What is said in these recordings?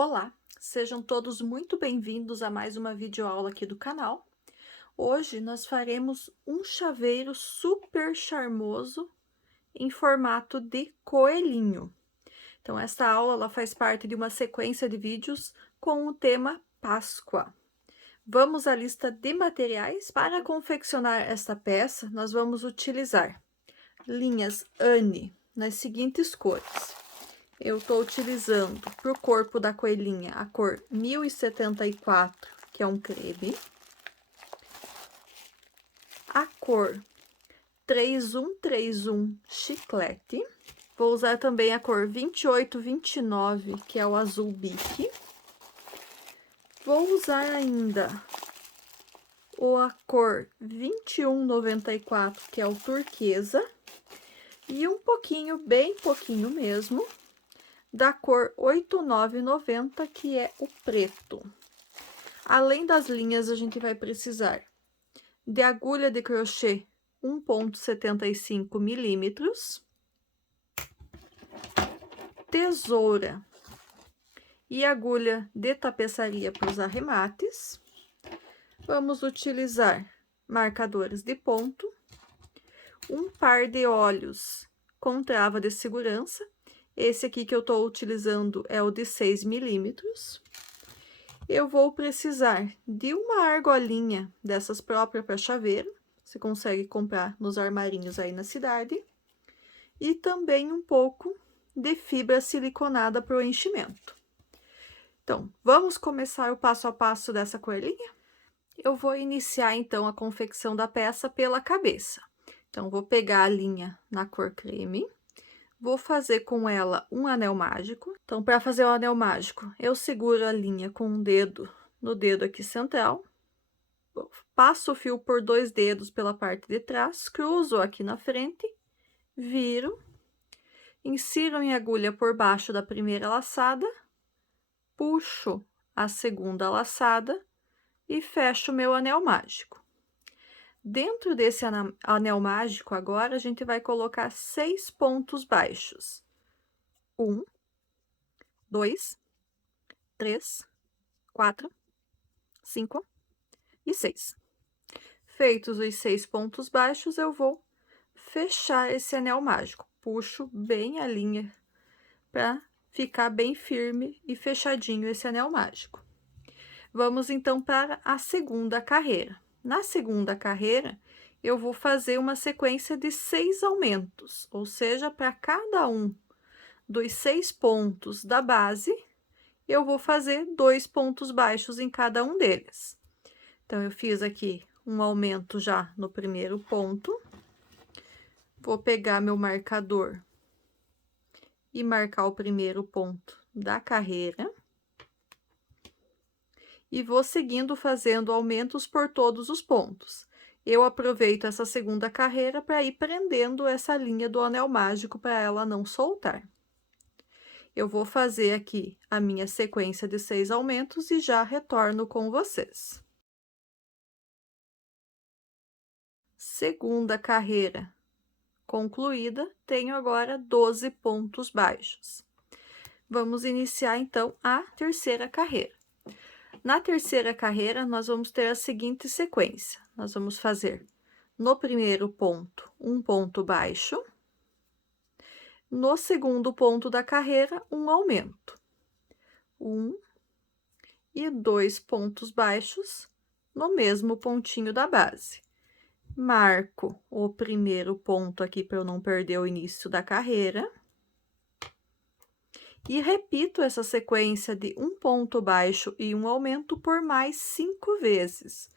Olá, sejam todos muito bem-vindos a mais uma videoaula aqui do canal. Hoje nós faremos um chaveiro super charmoso em formato de coelhinho. Então, esta aula ela faz parte de uma sequência de vídeos com o tema Páscoa. Vamos à lista de materiais. Para confeccionar esta peça, nós vamos utilizar linhas Anne nas seguintes cores. Eu estou utilizando para o corpo da coelhinha a cor 1074, que é um creme. A cor 3131 chiclete. Vou usar também a cor 2829, que é o azul bique. Vou usar ainda a cor 2194, que é o turquesa. E um pouquinho, bem pouquinho mesmo, da cor 8990, que é o preto. Além das linhas, a gente vai precisar de agulha de crochê 1,75 milímetros, tesoura e agulha de tapeçaria para os arremates. Vamos utilizar marcadores de ponto, um par de olhos com trava de segurança. Esse aqui que eu estou utilizando é o de 6 milímetros. Eu vou precisar de uma argolinha dessas próprias para chaveiro. Você consegue comprar nos armarinhos aí na cidade. E também um pouco de fibra siliconada para o enchimento. Então, vamos começar o passo a passo dessa coelhinha? Eu vou iniciar, então, a confecção da peça pela cabeça. Então, vou pegar a linha na cor creme. Vou fazer com ela um anel mágico. Então, para fazer o anel mágico, eu seguro a linha com um dedo no dedo aqui central. Passo o fio por 2 dedos pela parte de trás, cruzo aqui na frente, viro, insiro minha agulha por baixo da primeira laçada, puxo a segunda laçada e fecho meu anel mágico. Dentro desse anel mágico, agora, a gente vai colocar 6 pontos baixos. 1, 2, 3, 4, 5 e 6. Feitos os 6 pontos baixos, eu vou fechar esse anel mágico. Puxo bem a linha para ficar bem firme e fechadinho esse anel mágico. Vamos então para a segunda carreira. Na segunda carreira, eu vou fazer uma sequência de 6 aumentos, ou seja, para cada um dos 6 pontos da base, eu vou fazer 2 pontos baixos em cada um deles. Então, eu fiz aqui um aumento já no primeiro ponto. Vou pegar meu marcador e marcar o primeiro ponto da carreira. E vou seguindo fazendo aumentos por todos os pontos. Eu aproveito essa segunda carreira para ir prendendo essa linha do anel mágico para ela não soltar. Eu vou fazer aqui a minha sequência de 6 aumentos e já retorno com vocês. Segunda carreira concluída, tenho agora 12 pontos baixos. Vamos iniciar, então, a terceira carreira. Na terceira carreira, nós vamos ter a seguinte sequência. Nós vamos fazer no primeiro ponto, um ponto baixo. No segundo ponto da carreira, um aumento. 1 e 2 pontos baixos no mesmo pontinho da base. Marco o primeiro ponto aqui para eu não perder o início da carreira. E repito essa sequência de um ponto baixo e um aumento por mais 5 vezes.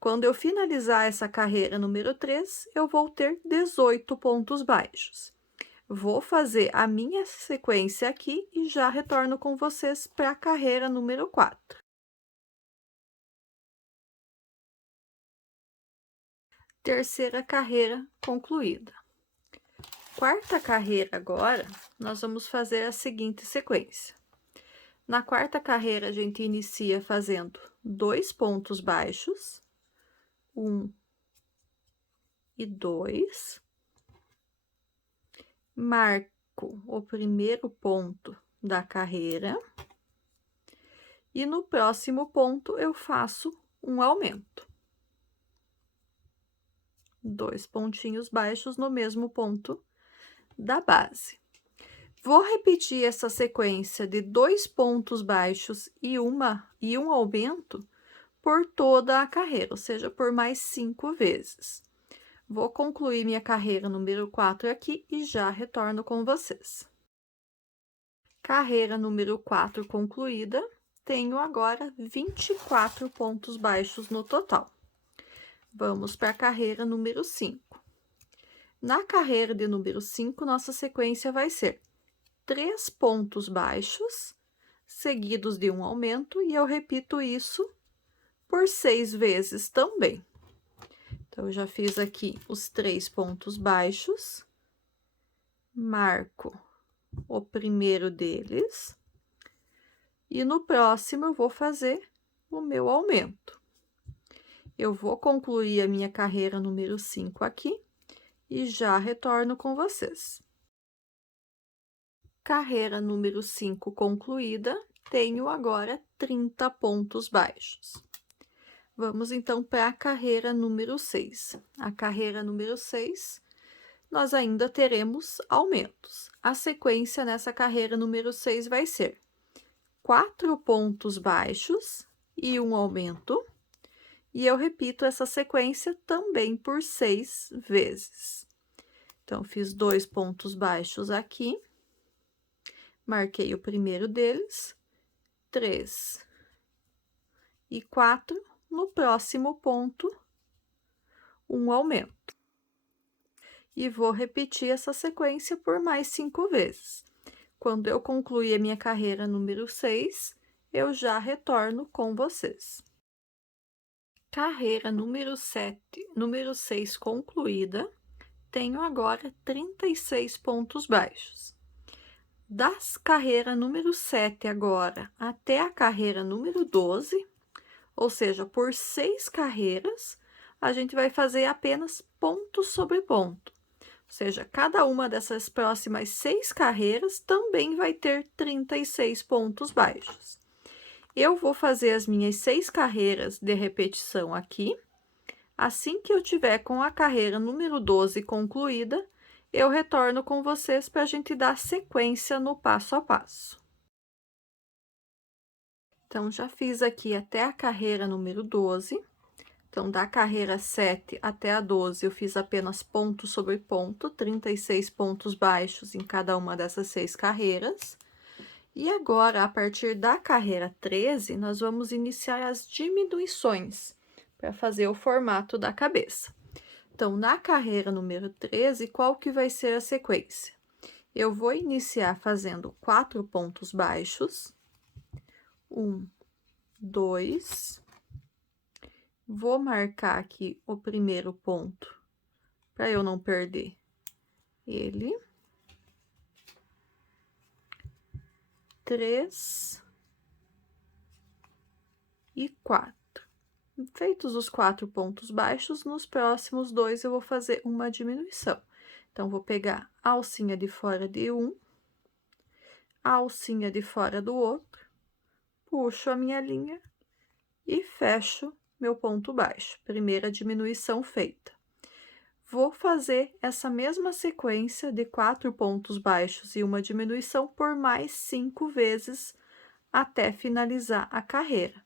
Quando eu finalizar essa carreira número 3, eu vou ter 18 pontos baixos. Vou fazer a minha sequência aqui e já retorno com vocês para a carreira número 4. Terceira carreira concluída. Quarta carreira agora, nós vamos fazer a seguinte sequência. Na quarta carreira, a gente inicia fazendo 2 pontos baixos, 1 e 2. Marco o primeiro ponto da carreira. e no próximo ponto eu faço um aumento. 2 pontinhos baixos no mesmo ponto da base. Vou repetir essa sequência de 2 pontos baixos e um aumento por toda a carreira, ou seja, por mais 5 vezes. Vou concluir minha carreira número 4 aqui e já retorno com vocês. Carreira número 4 concluída, tenho agora 24 pontos baixos no total. Vamos para a carreira número 5. Na carreira de número 5, nossa sequência vai ser 3 pontos baixos, seguidos de um aumento, e eu repito isso por 6 vezes também. Então, eu já fiz aqui os 3 pontos baixos, marco o primeiro deles, e no próximo eu vou fazer o meu aumento. Eu vou concluir a minha carreira número 5 aqui e já retorno com vocês. Carreira número 5 concluída, tenho agora 30 pontos baixos. Vamos então para a carreira número 6. A carreira número 6, nós ainda teremos aumentos. A sequência nessa carreira número 6 vai ser 4 pontos baixos e um aumento. E eu repito essa sequência também por 6 vezes. Então, fiz 2 pontos baixos aqui, marquei o primeiro deles, 3 e 4, no próximo ponto, um aumento. E vou repetir essa sequência por mais 5 vezes. Quando eu concluir a minha carreira número 6, eu já retorno com vocês. Carreira número 6 concluída, tenho agora 36 pontos baixos. Das carreira número 7 agora até a carreira número 12, ou seja, por 6 carreiras, a gente vai fazer apenas ponto sobre ponto. Ou seja, cada uma dessas próximas 6 carreiras também vai ter 36 pontos baixos. Eu vou fazer as minhas 6 carreiras de repetição aqui. Assim que eu tiver com a carreira número 12 concluída, eu retorno com vocês para a gente dar sequência no passo a passo. Então, já fiz aqui até a carreira número 12. Então, da carreira 7 até a 12, eu fiz apenas ponto sobre ponto, 36 pontos baixos em cada uma dessas 6 carreiras. E agora, a partir da carreira 13, nós vamos iniciar as diminuições para fazer o formato da cabeça. Então, na carreira número 13, qual que vai ser a sequência? Eu vou iniciar fazendo 4 pontos baixos. 1, 2. Vou marcar aqui o primeiro ponto, para eu não perder ele. 3 e 4. Feitos os 4 pontos baixos, nos próximos 2 eu vou fazer uma diminuição. Então, vou pegar a alcinha de fora de um, a alcinha de fora do outro, puxo a minha linha e fecho meu ponto baixo. Primeira diminuição feita. Vou fazer essa mesma sequência de 4 pontos baixos e uma diminuição por mais 5 vezes até finalizar a carreira.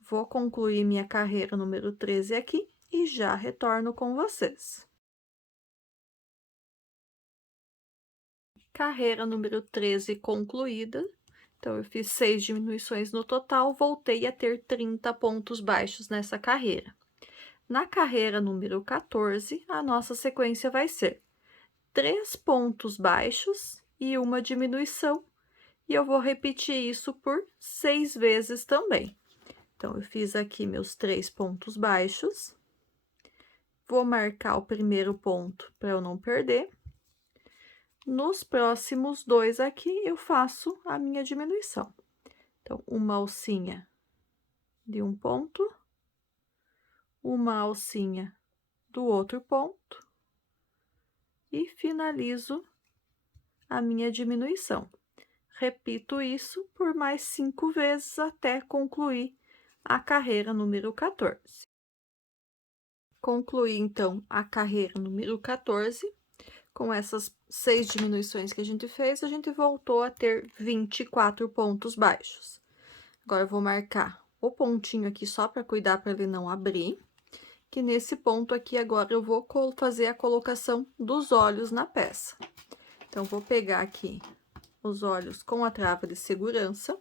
Vou concluir minha carreira número 13 aqui e já retorno com vocês. Carreira número 13 concluída. Então, eu fiz 6 diminuições no total, voltei a ter 30 pontos baixos nessa carreira. Na carreira número 14, a nossa sequência vai ser 3 pontos baixos e uma diminuição, e eu vou repetir isso por 6 vezes também. Então, eu fiz aqui meus 3 pontos baixos, vou marcar o primeiro ponto para eu não perder. Nos próximos 2 aqui, eu faço a minha diminuição. Então, uma alcinha de um ponto, uma alcinha do outro ponto e finalizo a minha diminuição. Repito isso por mais 5 vezes até concluir a carreira número 14. Concluí, então, a carreira número 14. Com essas 6 diminuições que a gente fez, a gente voltou a ter 24 pontos baixos. Agora, eu vou marcar o pontinho aqui só para cuidar para ele não abrir. Que nesse ponto aqui, agora, eu vou fazer a colocação dos olhos na peça. Então, vou pegar aqui os olhos com a trava de segurança.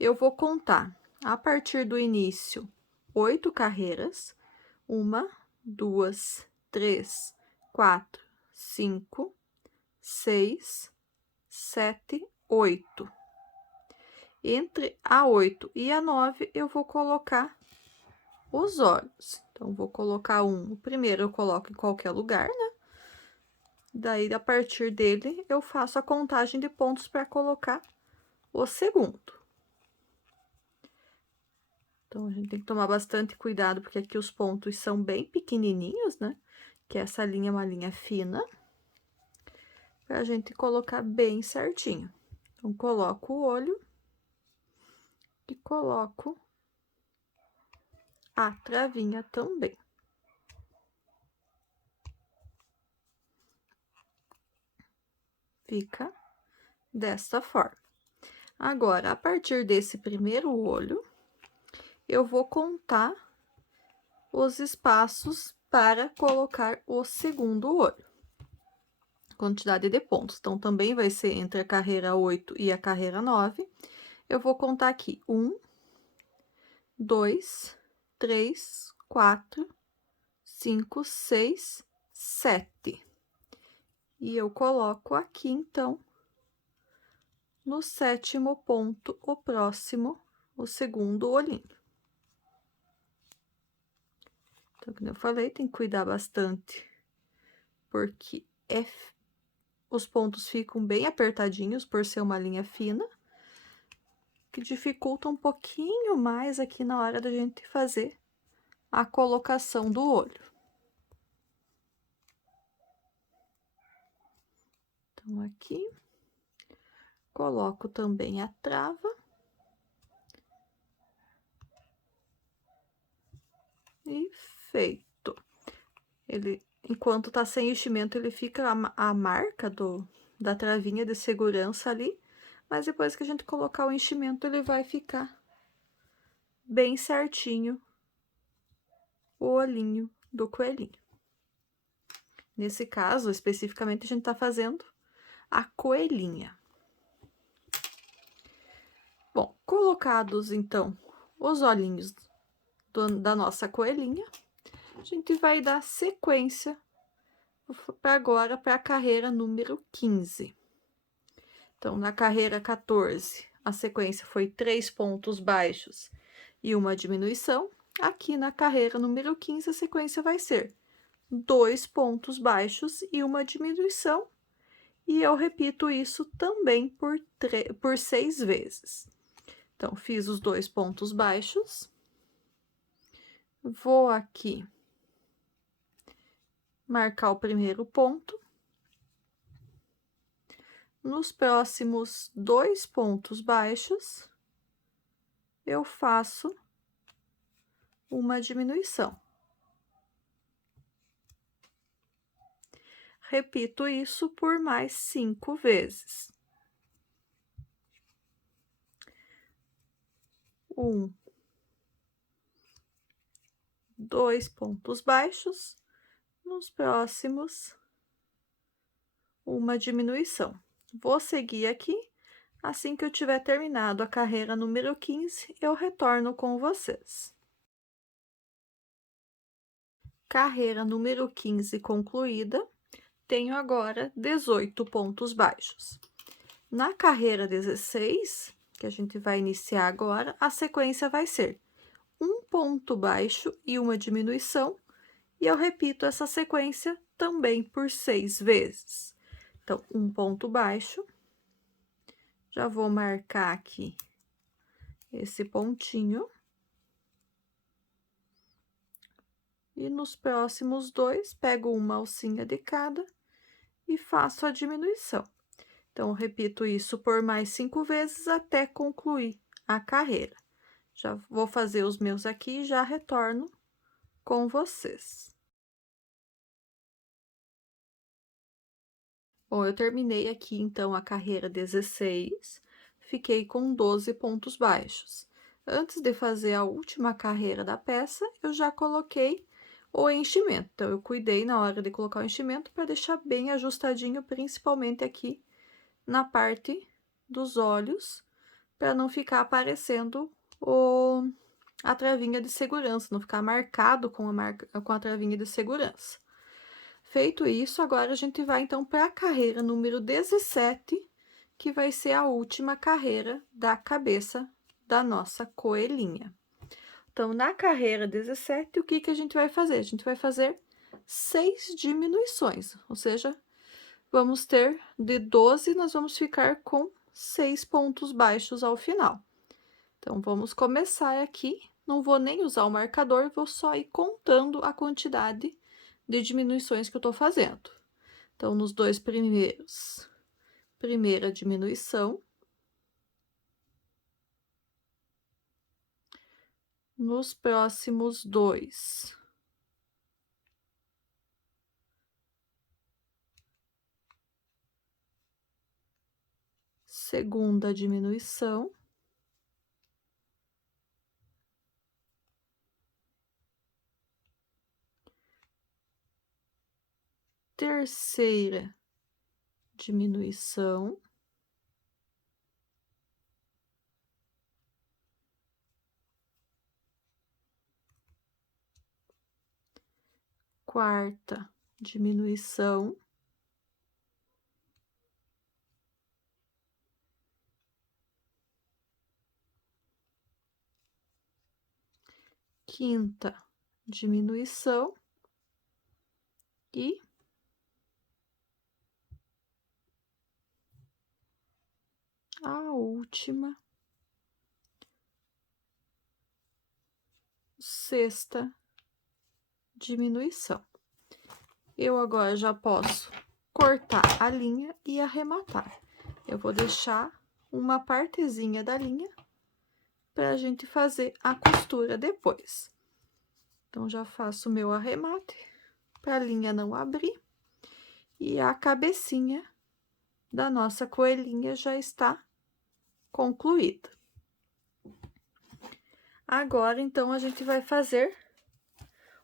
Eu vou contar, a partir do início, 8 carreiras. 1, 2, 3, 4, 5, 6, 7, 8. Entre a 8 e a 9, eu vou colocar os olhos. Então, vou colocar o primeiro eu coloco em qualquer lugar, né? Daí, a partir dele, eu faço a contagem de pontos para colocar o segundo. Então, a gente tem que tomar bastante cuidado, porque aqui os pontos são bem pequenininhos, né? Que essa linha é uma linha fina, pra gente colocar bem certinho. Então, coloco o olho e coloco a travinha também. Fica desta forma. Agora, a partir desse primeiro olho, eu vou contar os espaços para colocar o segundo olho. Quantidade de pontos. Então, também vai ser entre a carreira 8 e a carreira 9. Eu vou contar aqui 1, 2, 3, 4, 5, 6, 7. E eu coloco aqui, então, no 7º ponto, o próximo, o segundo olhinho. Então, como eu falei, tem que cuidar bastante, porque os pontos ficam bem apertadinhos por ser uma linha fina, que dificulta um pouquinho mais aqui na hora da gente fazer a colocação do olho. Então, aqui, coloco também a trava. E feito. Ele, enquanto tá sem enchimento, ele fica a marca da travinha de segurança ali, mas depois que a gente colocar o enchimento, ele vai ficar bem certinho o olhinho do coelhinho. Nesse caso, especificamente, a gente tá fazendo a coelhinha. Bom, colocados, então, os olhinhos da nossa coelhinha, a gente vai dar sequência agora para a carreira número 15. Então, na carreira 14, a sequência foi 3 pontos baixos e uma diminuição. Aqui na carreira número 15, a sequência vai ser 2 pontos baixos e uma diminuição. E eu repito isso também por 6 vezes. Então, fiz os 2 pontos baixos. Vou aqui marcar o primeiro ponto. Nos próximos 2 pontos baixos, eu faço uma diminuição. Repito isso por mais 5 vezes. 1, 2 pontos baixos, nos próximos, uma diminuição. Vou seguir aqui, assim que eu tiver terminado a carreira número 15, eu retorno com vocês. Carreira número 15 concluída, tenho agora 18 pontos baixos. Na carreira 16, que a gente vai iniciar agora, a sequência vai ser 1 ponto baixo e uma diminuição, e eu repito essa sequência também por 6 vezes. Então, 1 ponto baixo, já vou marcar aqui esse pontinho. E nos próximos 2, pego uma alcinha de cada e faço a diminuição. Então, eu repito isso por mais 5 vezes até concluir a carreira. Já vou fazer os meus aqui e já retorno com vocês. Bom, eu terminei aqui, então, a carreira 16, fiquei com 12 pontos baixos. Antes de fazer a última carreira da peça, eu já coloquei o enchimento. Então, eu cuidei na hora de colocar o enchimento para deixar bem ajustadinho, principalmente aqui na parte dos olhos, para não ficar aparecendo a travinha de segurança, não ficar marcado com a travinha de segurança. Feito isso, agora a gente vai então para a carreira número 17, que vai ser a última carreira da cabeça da nossa coelhinha. Então, na carreira 17, o que que a gente vai fazer? A gente vai fazer 6 diminuições, ou seja, vamos ter de 12, nós vamos ficar com 6 pontos baixos ao final. Então, vamos começar aqui, não vou nem usar o marcador, vou só ir contando a quantidade de diminuições que eu tô fazendo. Então, nos dois primeiros, primeira diminuição. Nos próximos dois, segunda diminuição. Terceira diminuição. Quarta diminuição. Quinta diminuição. E a última, sexta diminuição. Eu agora já posso cortar a linha e arrematar. Eu vou deixar uma partezinha da linha para a gente fazer a costura depois. Então, já faço o meu arremate para a linha não abrir. E a cabecinha da nossa coelhinha já está concluída. Agora, então, a gente vai fazer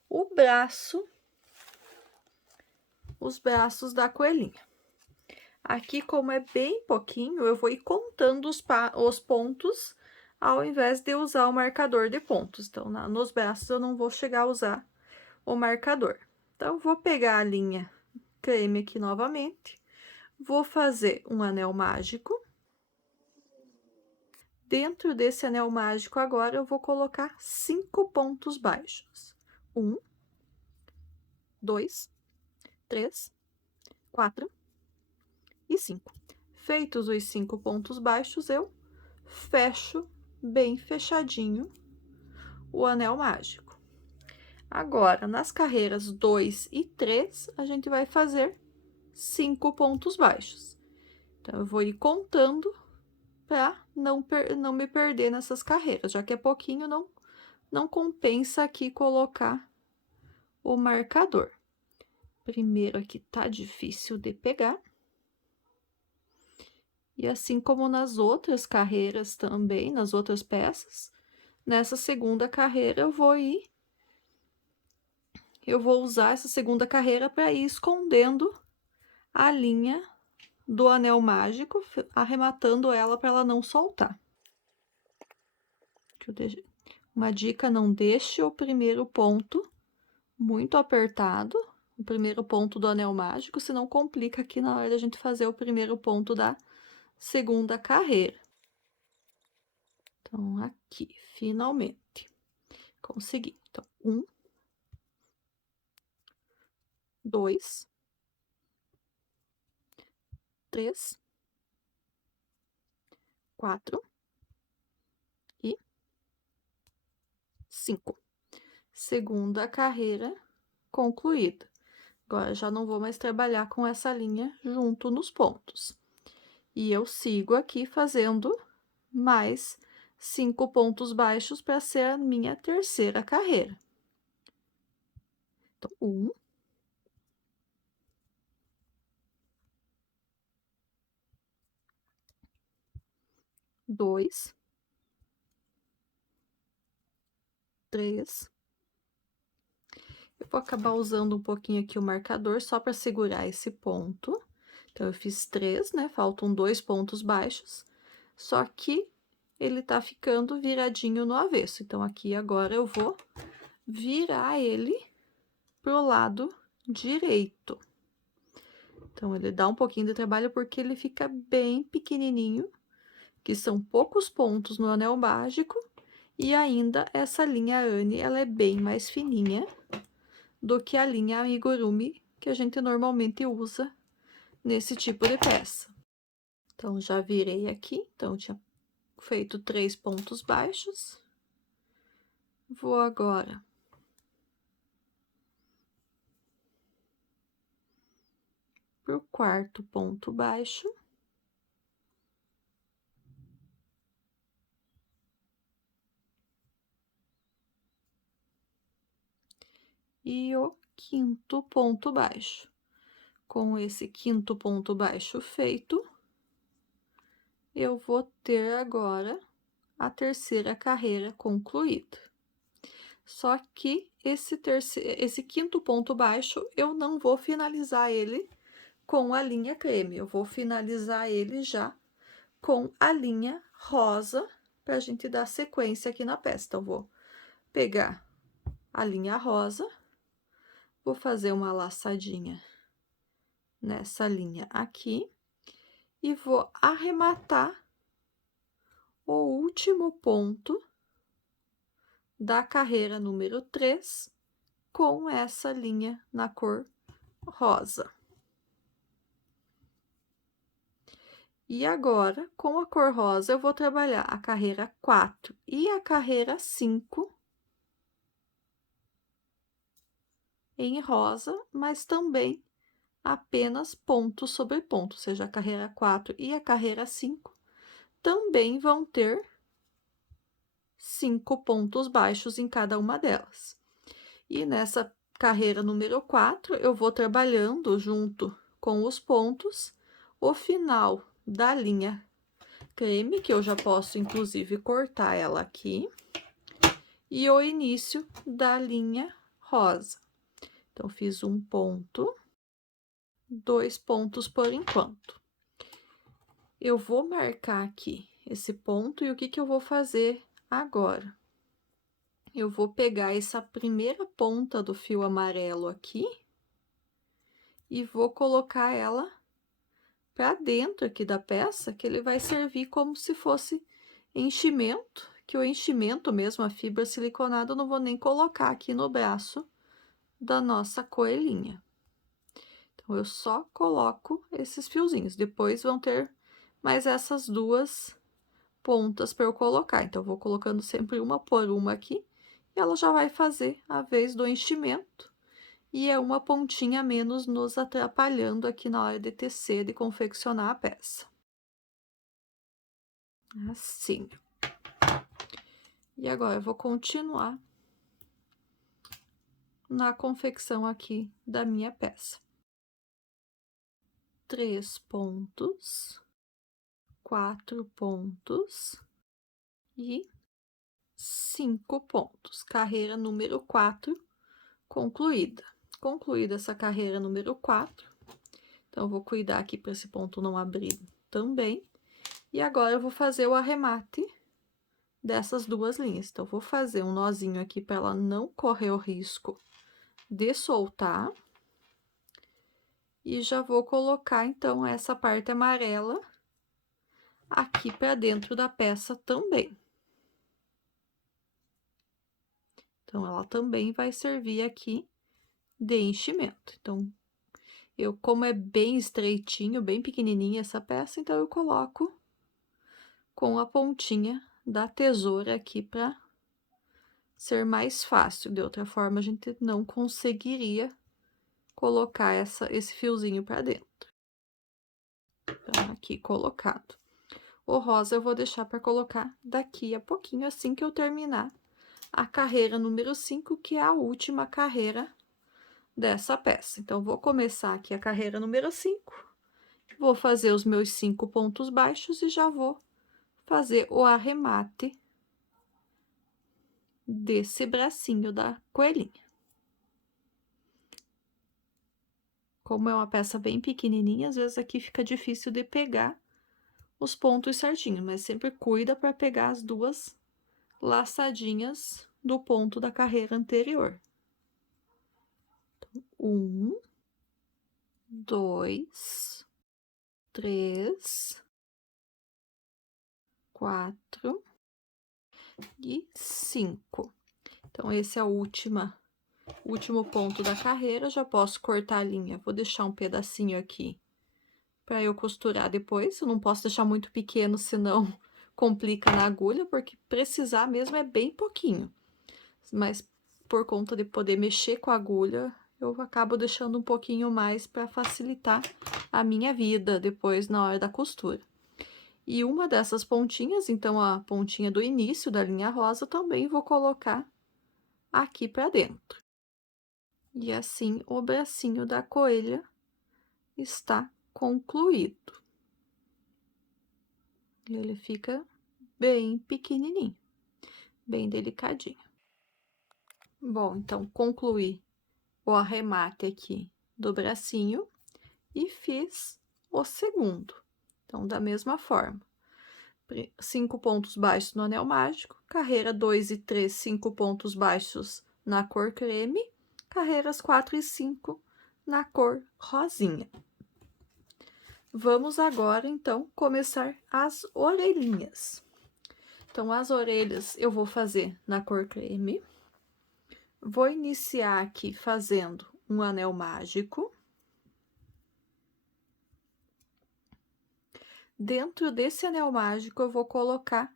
o braço, os braços da coelhinha. Aqui, como é bem pouquinho, eu vou ir contando os pontos, ao invés de usar o marcador de pontos. Então, nos braços, eu não vou chegar a usar o marcador. Então, vou pegar a linha creme aqui novamente, vou fazer um anel mágico. Dentro desse anel mágico, agora, eu vou colocar 5 pontos baixos. 1, 2, 3, 4 e 5. Feitos os 5 pontos baixos, eu fecho bem fechadinho o anel mágico. Agora, nas carreiras 2 e 3, a gente vai fazer 5 pontos baixos. Então, eu vou ir contando para não me perder nessas carreiras, já que é pouquinho, não compensa aqui colocar o marcador. Primeiro aqui tá difícil de pegar. E assim como nas outras carreiras também, nas outras peças, nessa segunda carreira eu vou usar essa segunda carreira para ir escondendo a linha do anel mágico, arrematando ela para ela não soltar. Uma dica: não deixe o primeiro ponto muito apertado, o primeiro ponto do anel mágico, senão complica aqui na hora da gente fazer o primeiro ponto da segunda carreira. Então, aqui, finalmente, consegui. Então, 1, 2, 3, 4 e 5. Segunda carreira concluída. Agora, já não vou mais trabalhar com essa linha junto nos pontos. E eu sigo aqui fazendo mais 5 pontos baixos para ser a minha terceira carreira. Então, 1, 2, 3. Eu vou acabar usando um pouquinho aqui o marcador só para segurar esse ponto. Então, eu fiz 3, né? Faltam 2 pontos baixos. Só que ele tá ficando viradinho no avesso. Então, aqui agora eu vou virar ele pro lado direito. Então, ele dá um pouquinho de trabalho porque ele fica bem pequenininho, que são poucos pontos no anel mágico, e ainda essa linha Anne, ela é bem mais fininha do que a linha amigurumi que a gente normalmente usa nesse tipo de peça. Então, já virei aqui, então, tinha feito 3 pontos baixos. Vou agora pro quarto ponto baixo. E o quinto ponto baixo. Com esse quinto ponto baixo feito, eu vou ter agora a terceira carreira concluída. Só que esse quinto ponto baixo, eu não vou finalizar ele com a linha creme, eu vou finalizar ele já com a linha rosa, para a gente dar sequência aqui na peça. Então, vou pegar a linha rosa, vou fazer uma laçadinha nessa linha aqui e vou arrematar o último ponto da carreira número 3 com essa linha na cor rosa. E agora, com a cor rosa, eu vou trabalhar a carreira 4 e a carreira 5 em rosa, mas também apenas ponto sobre ponto, ou seja, a carreira 4 e a carreira 5 também vão ter 5 pontos baixos em cada uma delas. E nessa carreira número 4, eu vou trabalhando junto com os pontos o final da linha creme, que eu já posso inclusive cortar ela aqui, e o início da linha rosa. Então, fiz um ponto, 2 pontos por enquanto. Eu vou marcar aqui esse ponto e o que que eu vou fazer agora? Eu vou pegar essa primeira ponta do fio amarelo aqui e vou colocar ela para dentro aqui da peça, que ele vai servir como se fosse enchimento, que o enchimento mesmo, a fibra siliconada, eu não vou nem colocar aqui no braço da nossa coelhinha. Então, eu só coloco esses fiozinhos, depois vão ter mais essas duas pontas para eu colocar. Então, eu vou colocando sempre uma por uma aqui, e ela já vai fazer a vez do enchimento, e é uma pontinha a menos nos atrapalhando aqui na hora de tecer, de confeccionar a peça. Assim. E agora, eu vou continuar na confecção aqui da minha peça. 3 pontos, 4 pontos e 5 pontos. Carreira número 4 concluída. Concluída essa carreira número 4, então, eu vou cuidar aqui para esse ponto não abrir também. E agora, eu vou fazer o arremate dessas duas linhas. Então, eu vou fazer um nozinho aqui para ela não correr o risco de soltar. E já vou colocar, então, essa parte amarela aqui para dentro da peça também. Então, ela também vai servir aqui de enchimento. Então, como é bem estreitinho, bem pequenininha essa peça, então eu coloco com a pontinha da tesoura aqui para ser mais fácil. De outra forma, a gente não conseguiria colocar esse fiozinho para dentro. Então, aqui colocado. O rosa eu vou deixar para colocar daqui a pouquinho, assim que eu terminar a carreira número 5, que é a última carreira dessa peça. Então, vou começar aqui a carreira número 5, vou fazer os meus 5 pontos baixos e já vou fazer o arremate desse bracinho da coelhinha. Como é uma peça bem pequenininha, às vezes aqui fica difícil de pegar os pontos certinhos, mas sempre cuida para pegar as duas laçadinhas do ponto da carreira anterior. Então, 1, 2, 3, 4 e 5. Então, esse é o último ponto da carreira. Já posso cortar a linha. Vou deixar um pedacinho aqui para eu costurar depois. Eu não posso deixar muito pequeno, senão complica na agulha, porque precisar mesmo é bem pouquinho. Mas por conta de poder mexer com a agulha, eu acabo deixando um pouquinho mais para facilitar a minha vida depois na hora da costura. E uma dessas pontinhas, então a pontinha do início da linha rosa, também vou colocar aqui para dentro. E assim o bracinho da coelha está concluído. Ele fica bem pequenininho, bem delicadinho. Bom, então concluí o arremate aqui do bracinho e fiz o segundo. Então, da mesma forma, 5 pontos baixos no anel mágico, carreira 2 e 3, 5 pontos baixos na cor creme, carreiras 4 e 5 na cor rosinha. Vamos agora, então, começar as orelhinhas. Então, as orelhas eu vou fazer na cor creme. Vou iniciar aqui fazendo um anel mágico. Dentro desse anel mágico, eu vou colocar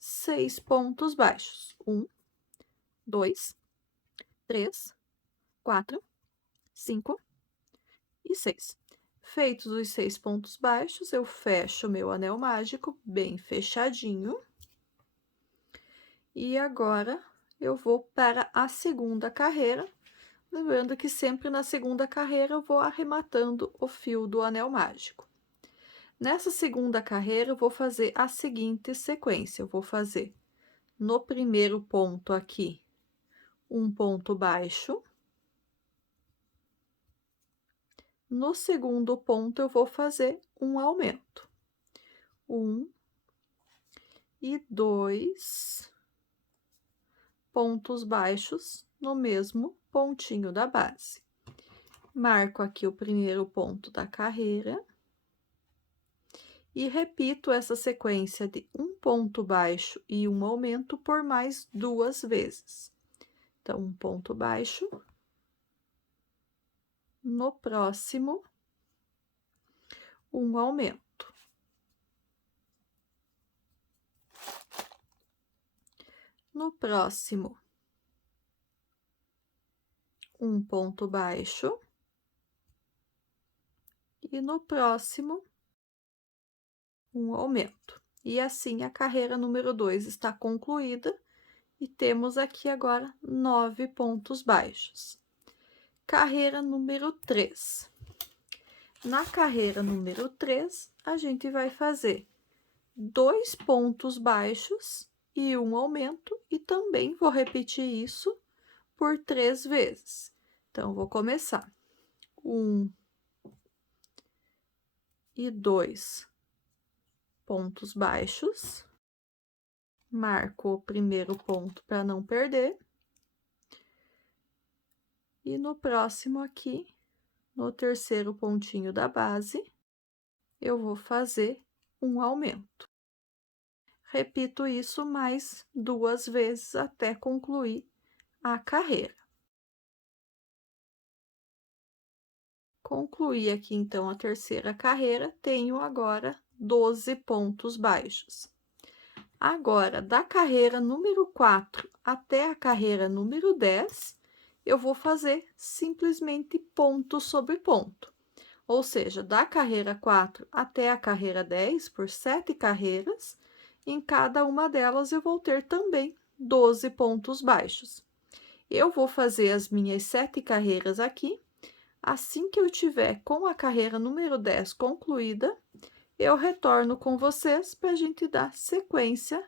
6 pontos baixos. 1, 2, 3, 4, 5 e 6. Feitos os 6 pontos baixos, eu fecho meu anel mágico bem fechadinho. E agora, eu vou para a segunda carreira. Lembrando que sempre na segunda carreira, eu vou arrematando o fio do anel mágico. Nessa segunda carreira, eu vou fazer a seguinte sequência. Eu vou fazer no primeiro ponto aqui, um ponto baixo. No segundo ponto, eu vou fazer um aumento. 1 e 2 pontos baixos no mesmo pontinho da base. Marco aqui o primeiro ponto da carreira. E repito essa sequência de um ponto baixo e um aumento por mais 2 vezes. Então, um ponto baixo. No próximo, um aumento. No próximo, um ponto baixo. E no próximo, um aumento. E assim, a carreira número 2 está concluída. E temos aqui agora 9 pontos baixos. Carreira número 3. Na carreira número 3, a gente vai fazer 2 pontos baixos e um aumento, e também vou repetir isso por 3 vezes. Então, vou começar. 1 e 2 pontos baixos. Marco o primeiro ponto para não perder. E no próximo aqui, no terceiro pontinho da base, eu vou fazer um aumento. Repito isso mais 2 vezes até concluir a carreira. Concluí aqui, então, a terceira carreira, tenho agora 12 pontos baixos. Agora, da carreira número 4 até a carreira número 10, eu vou fazer simplesmente ponto sobre ponto. Ou seja, da carreira 4 até a carreira 10, por 7 carreiras, em cada uma delas eu vou ter também 12 pontos baixos. Eu vou fazer as minhas 7 carreiras aqui. Assim que eu tiver com a carreira número 10 concluída, eu retorno com vocês para a gente dar sequência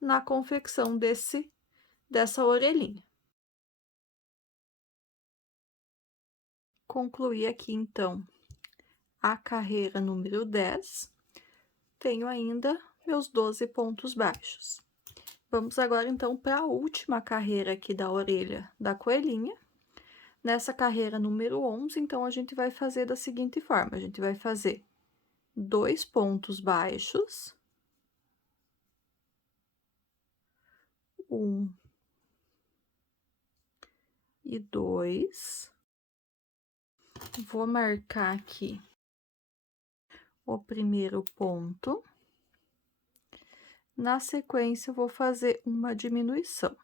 na confecção dessa orelhinha. Concluí aqui, então, a carreira número 10. Tenho ainda meus 12 pontos baixos. Vamos agora, então, para a última carreira aqui da orelha da coelhinha. Nessa carreira número 11, então, a gente vai fazer da seguinte forma: a gente vai fazer 2 pontos baixos, 1 e 2. Vou marcar aqui o primeiro ponto. Na sequência, eu vou fazer uma diminuição.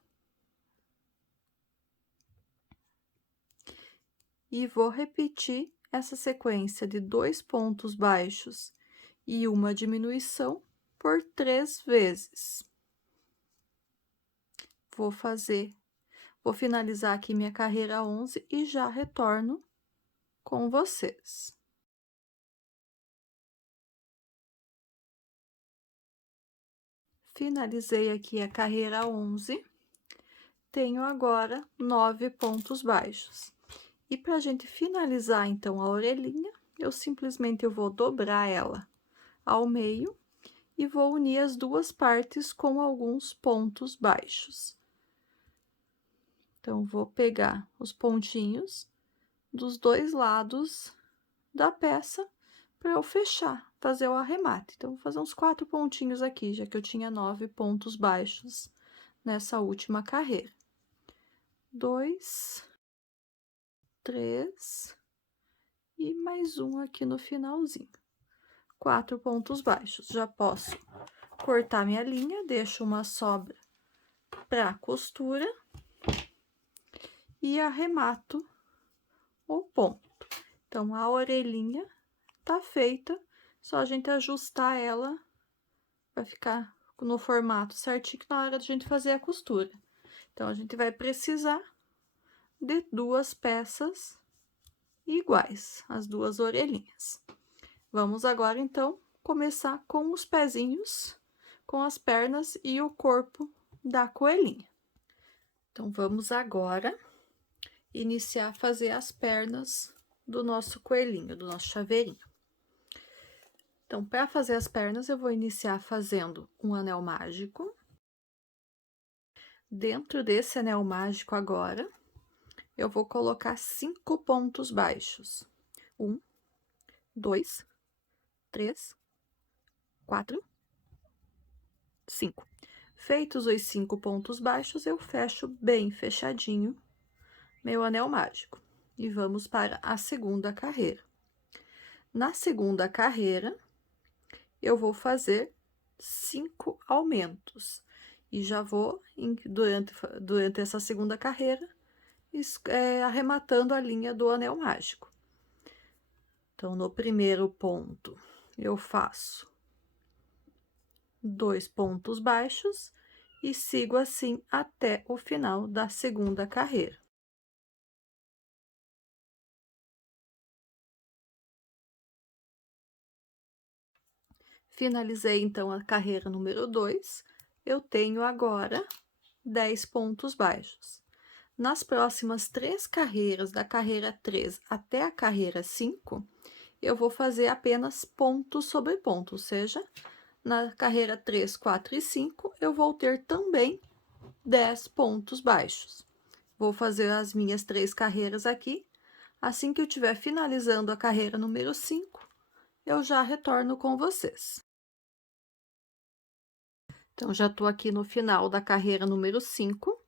E vou repetir essa sequência de 2 pontos baixos e uma diminuição por 3 vezes. Vou finalizar aqui minha carreira 11 e já retorno com vocês. Finalizei aqui a carreira 11, tenho agora 9 pontos baixos. E para a gente finalizar, então, a orelhinha, eu vou dobrar ela ao meio e vou unir as duas partes com alguns pontos baixos. Então, vou pegar os pontinhos dos dois lados da peça para eu fechar, fazer o arremate. Então, vou fazer uns 4 pontinhos aqui, já que eu tinha 9 pontos baixos nessa última carreira. 2, 3 e mais um aqui no finalzinho. 4 pontos baixos. Já posso cortar minha linha, deixo uma sobra para costura e arremato o ponto. Então, a orelhinha tá feita, só a gente ajustar ela para ficar no formato certinho na hora de a gente fazer a costura. Então, a gente vai precisar de 2 peças iguais, as 2 orelhinhas. Vamos agora, então, começar com os pezinhos, com as pernas e o corpo da coelhinha. Então, vamos agora iniciar a fazer as pernas do nosso coelhinho, do nosso chaveirinho. Então, para fazer as pernas, eu vou iniciar fazendo um anel mágico. Dentro desse anel mágico agora, eu vou colocar 5 pontos baixos. 1, 2, 3, 4, 5. Feitos os 5 pontos baixos, eu fecho bem fechadinho meu anel mágico. E vamos para a segunda carreira. Na segunda carreira, eu vou fazer 5 aumentos. E já vou, durante essa segunda carreira, arrematando a linha do anel mágico. Então, no primeiro ponto, eu faço 2 pontos baixos e sigo assim até o final da segunda carreira. Finalizei, então, a carreira número 2, eu tenho agora 10 pontos baixos. Nas próximas 3 carreiras, da carreira 3 até a carreira 5, eu vou fazer apenas ponto sobre ponto, ou seja, na carreira 3, 4 e 5, eu vou ter também 10 pontos baixos. Vou fazer as minhas 3 carreiras aqui. Assim que eu estiver finalizando a carreira número 5, eu já retorno com vocês. Então, já tô aqui no final da carreira número 5.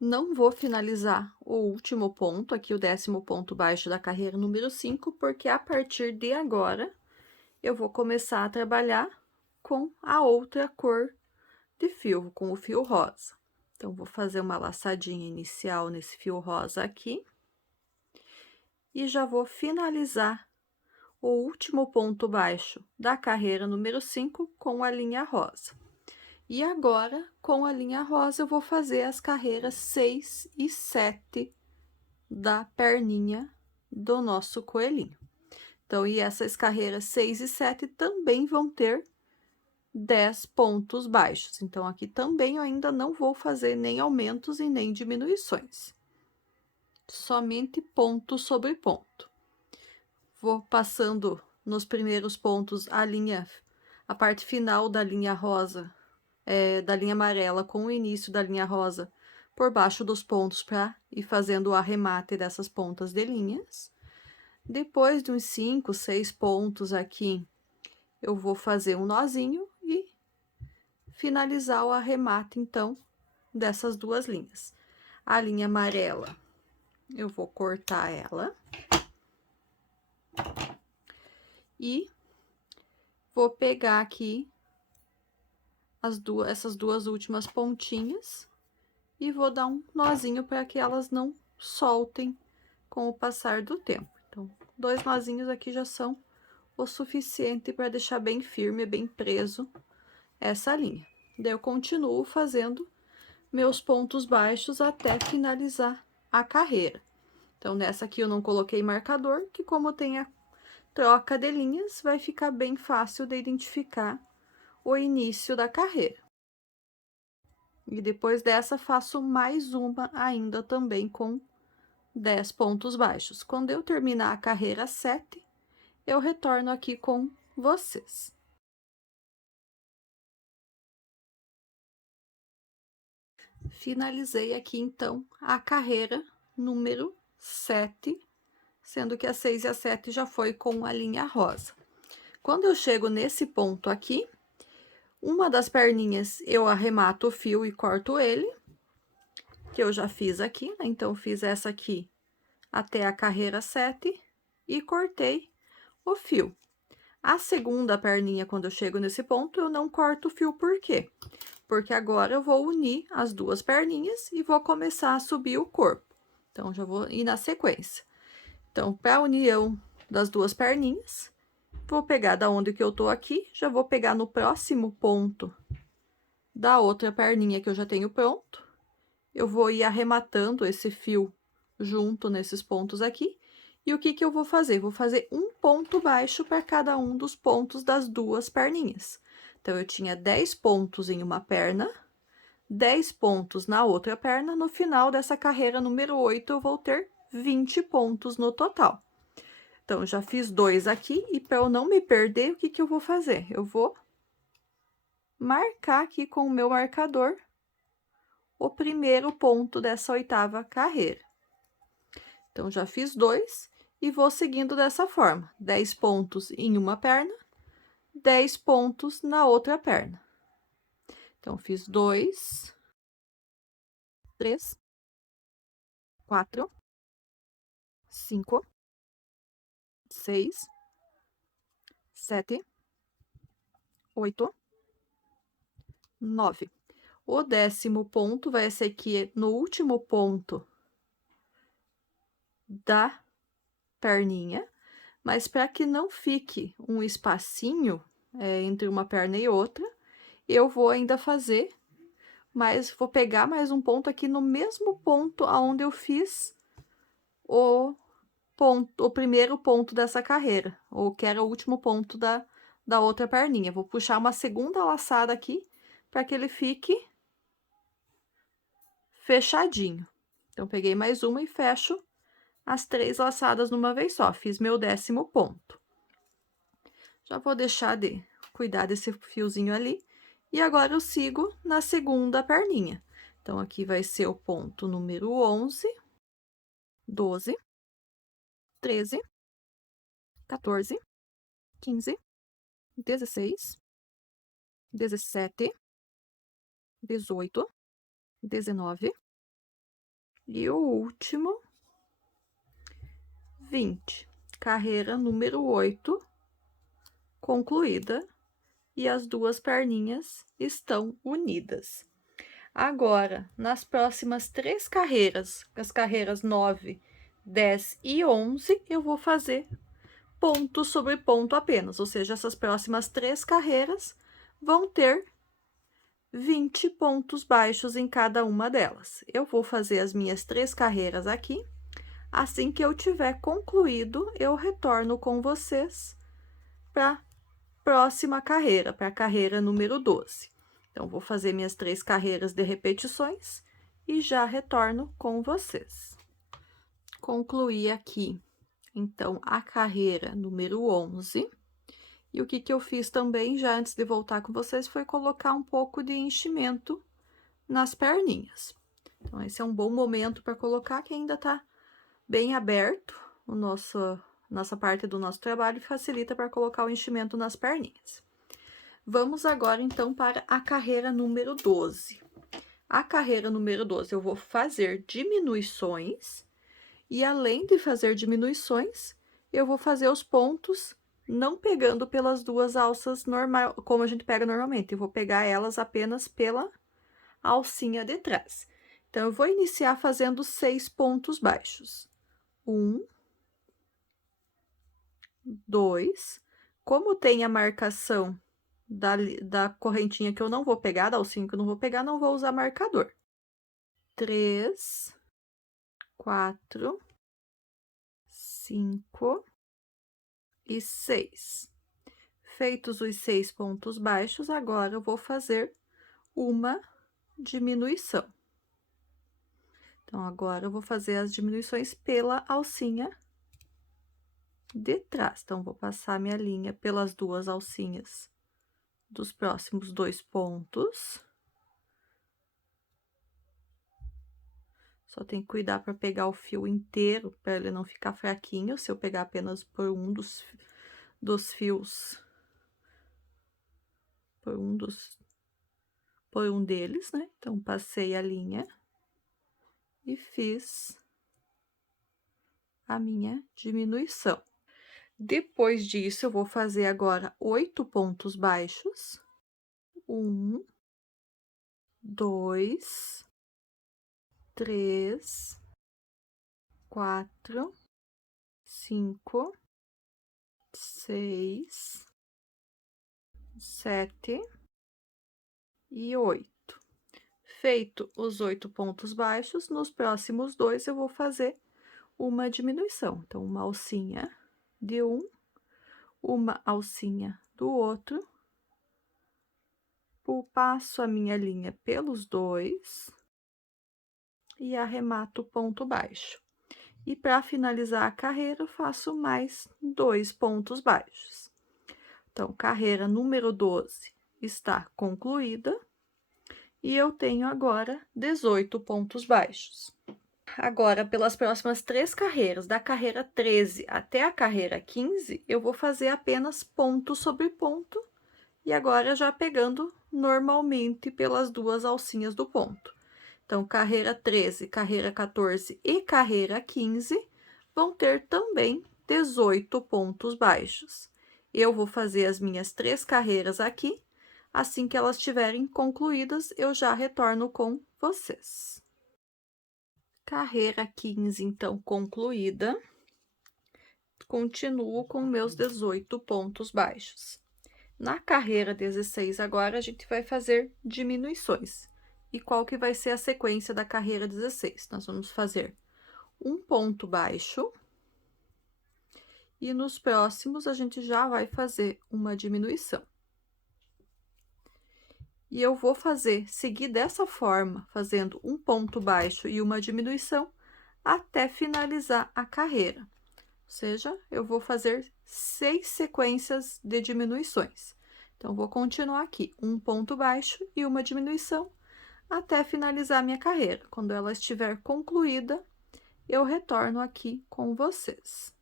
Não vou finalizar o último ponto, aqui o 10º ponto baixo da carreira número 5, porque a partir de agora, eu vou começar a trabalhar com a outra cor de fio, com o fio rosa. Então, vou fazer uma laçadinha inicial nesse fio rosa aqui. E já vou finalizar o último ponto baixo da carreira número 5 com a linha rosa. E agora, com a linha rosa, eu vou fazer as carreiras 6 e 7 da perninha do nosso coelhinho. Então, e essas carreiras 6 e 7 também vão ter 10 pontos baixos. Então, aqui também eu ainda não vou fazer nem aumentos e nem diminuições. Somente ponto sobre ponto. Vou passando nos primeiros pontos a parte final da linha rosa, da linha amarela com o início da linha rosa por baixo dos pontos para ir fazendo o arremate dessas pontas de linhas. Depois de uns 5, 6 pontos aqui, eu vou fazer um nozinho e finalizar o arremate, então, dessas duas linhas. A linha amarela, eu vou cortar ela. E vou pegar aqui essas duas últimas pontinhas e vou dar um nozinho para que elas não soltem com o passar do tempo. Então, 2 nozinhos aqui já são o suficiente para deixar bem firme, bem preso essa linha. Daí eu continuo fazendo meus pontos baixos até finalizar a carreira. Então, nessa aqui eu não coloquei marcador, que como tem a troca de linhas, vai ficar bem fácil de identificar o início da carreira. E depois dessa, faço mais uma ainda também com 10 pontos baixos. Quando eu terminar a carreira 7, eu retorno aqui com vocês. Finalizei aqui, então, a carreira número 7, sendo que a 6 e a 7 já foi com a linha rosa. Quando eu chego nesse ponto aqui, uma das perninhas eu arremato o fio e corto ele, que eu já fiz aqui, né? Então, fiz essa aqui até a carreira 7 e cortei o fio. A segunda perninha, quando eu chego nesse ponto, eu não corto o fio, por quê? Porque agora eu vou unir as duas perninhas e vou começar a subir o corpo. Então, já vou ir na sequência. Então, para a união das duas perninhas, vou pegar da onde que eu tô aqui, já vou pegar no próximo ponto da outra perninha que eu já tenho pronto. Eu vou ir arrematando esse fio junto nesses pontos aqui. E o que que eu vou fazer? Vou fazer um ponto baixo para cada um dos pontos das duas perninhas. Então, eu tinha 10 pontos em uma perna, 10 pontos na outra perna. No final dessa carreira número 8, eu vou ter 20 pontos no total. Então, já fiz 2 aqui, e para eu não me perder, o que que eu vou fazer? Eu vou marcar aqui com o meu marcador o primeiro ponto dessa 8ª carreira. Então, já fiz 2 e vou seguindo dessa forma: 10 pontos em uma perna, 10 pontos na outra perna. Então, fiz 2, 3, 4, 5, 6, 7, 8, 9. O 10º ponto vai ser aqui no último ponto da perninha, mas para que não fique um espacinho entre uma perna e outra, eu vou ainda fazer, vou pegar mais um ponto aqui no mesmo ponto aonde eu fiz o primeiro ponto dessa carreira, ou que era o último ponto da outra perninha. Vou puxar uma segunda laçada aqui para que ele fique fechadinho. Então, peguei mais uma e fecho as 3 laçadas numa vez só. Fiz meu 10º ponto. Já vou deixar de cuidar desse fiozinho ali. E agora eu sigo na segunda perninha. Então, aqui vai ser o ponto número 11, 12, 13, 14, 15, 16, 17, 18, 19 e o último, 20. Carreira número 8 concluída e as duas perninhas estão unidas. Agora, nas próximas 3 carreiras, as carreiras 9, 10 e 11, eu vou fazer ponto sobre ponto apenas, ou seja, essas próximas 3 carreiras vão ter 20 pontos baixos em cada uma delas. Eu vou fazer as minhas 3 carreiras aqui. Assim que eu tiver concluído, eu retorno com vocês para a próxima carreira, para a carreira número 12. Então, vou fazer minhas 3 carreiras de repetições e já retorno com vocês. Concluí aqui, então, a carreira número 11. E o que eu fiz também, já antes de voltar com vocês, foi colocar um pouco de enchimento nas perninhas. Então, esse é um bom momento para colocar, que ainda tá bem aberto nossa parte do nosso trabalho, e facilita para colocar o enchimento nas perninhas. Vamos agora, então, para a carreira número 12. A carreira número 12, eu vou fazer diminuições, e além de fazer diminuições, eu vou fazer os pontos não pegando pelas duas alças normal, como a gente pega normalmente. Eu vou pegar elas apenas pela alcinha de trás. Então, eu vou iniciar fazendo 6 pontos baixos. 1, 2. Como tem a marcação da correntinha que eu não vou pegar, da alcinha que eu não vou pegar, não vou usar marcador. 3, 4, 5 e 6. Feitos os 6 pontos baixos, agora eu vou fazer uma diminuição. Então, agora eu vou fazer as diminuições pela alcinha de trás. Então, vou passar minha linha pelas duas alcinhas dos próximos 2 pontos. Só tem que cuidar para pegar o fio inteiro, para ele não ficar fraquinho, se eu pegar apenas por um dos fios, por um deles, né? Então, passei a linha e fiz a minha diminuição. Depois disso, eu vou fazer agora 8 pontos baixos. 1, 2, 3, 4, 5, 6, 7 e 8. Feito os 8 pontos baixos, nos próximos 2 eu vou fazer uma diminuição. Então, uma alcinha de um, uma alcinha do outro, passo a minha linha pelos 2 e arremato o ponto baixo. E para finalizar a carreira, eu faço mais 2 pontos baixos. Então, carreira número 12 está concluída e eu tenho agora 18 pontos baixos. Agora, pelas próximas 3 carreiras, da carreira 13 até a carreira 15, eu vou fazer apenas ponto sobre ponto, e agora já pegando normalmente pelas duas alcinhas do ponto. Então, carreira 13, carreira 14 e carreira 15 vão ter também 18 pontos baixos. Eu vou fazer as minhas 3 carreiras aqui, assim que elas estiverem concluídas, eu já retorno com vocês. Carreira 15, então, concluída. Continuo com meus 18 pontos baixos. Na carreira 16, agora, a gente vai fazer diminuições. E qual que vai ser a sequência da carreira 16? Nós vamos fazer um ponto baixo. E nos próximos, a gente já vai fazer uma diminuição. E eu vou seguir dessa forma, fazendo um ponto baixo e uma diminuição, até finalizar a carreira. Ou seja, eu vou fazer 6 sequências de diminuições. Então, vou continuar aqui, um ponto baixo e uma diminuição, até finalizar minha carreira. Quando ela estiver concluída, eu retorno aqui com vocês.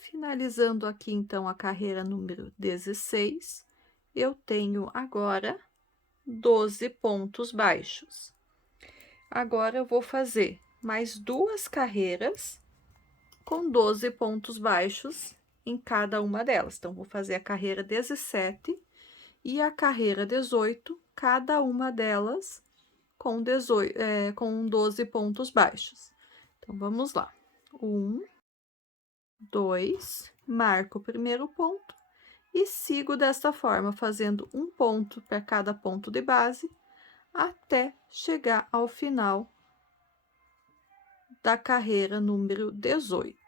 Finalizando aqui, então, a carreira número 16, eu tenho agora 12 pontos baixos. Agora, eu vou fazer mais 2 carreiras com 12 pontos baixos em cada uma delas. Então, vou fazer a carreira 17 e a carreira 18, cada uma delas com 12 pontos baixos. Então, vamos lá. 1, 2, marco o primeiro ponto e sigo desta forma, fazendo um ponto para cada ponto de base, até chegar ao final da carreira número 18.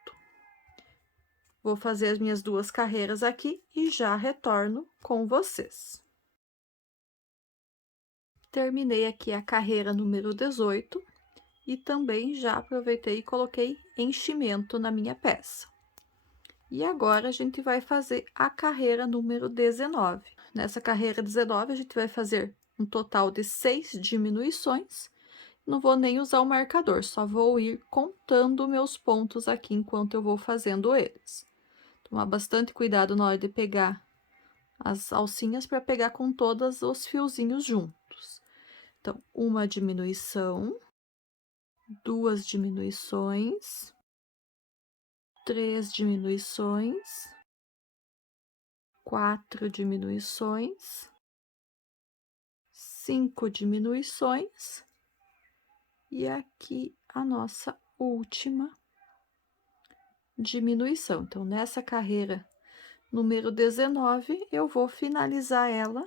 Vou fazer as minhas 2 carreiras aqui e já retorno com vocês. Terminei aqui a carreira número 18 e também já aproveitei e coloquei enchimento na minha peça. E agora a gente vai fazer a carreira número 19. Nessa carreira 19, a gente vai fazer um total de 6 diminuições. Não vou nem usar o marcador, só vou ir contando meus pontos aqui enquanto eu vou fazendo eles. Tomar bastante cuidado na hora de pegar as alcinhas para pegar com todos os fiozinhos juntos. Então, uma diminuição, 2 diminuições, 3 diminuições, 4 diminuições, 5 diminuições e aqui a nossa última diminuição. Então, nessa carreira número 19, eu vou finalizar ela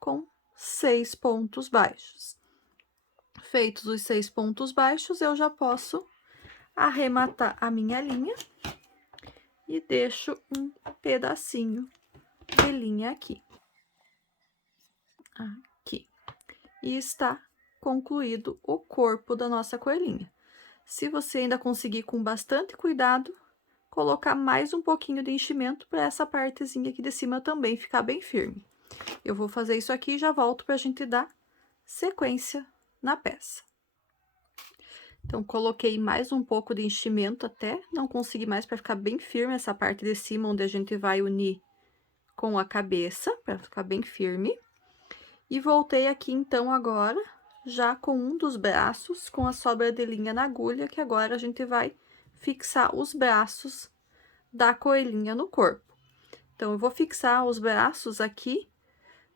com 6 pontos baixos. Feitos os 6 pontos baixos, eu já posso arrematar a minha linha e deixo um pedacinho de linha aqui. Aqui. E está concluído o corpo da nossa coelhinha. Se você ainda conseguir com bastante cuidado, colocar mais um pouquinho de enchimento para essa partezinha aqui de cima também ficar bem firme. Eu vou fazer isso aqui e já volto para a gente dar sequência na peça. Então, coloquei mais um pouco de enchimento até não conseguir mais para ficar bem firme essa parte de cima, onde a gente vai unir com a cabeça, para ficar bem firme. E voltei aqui, então, agora, já com um dos braços, com a sobra de linha na agulha, que agora a gente vai fixar os braços da coelhinha no corpo. Então, eu vou fixar os braços aqui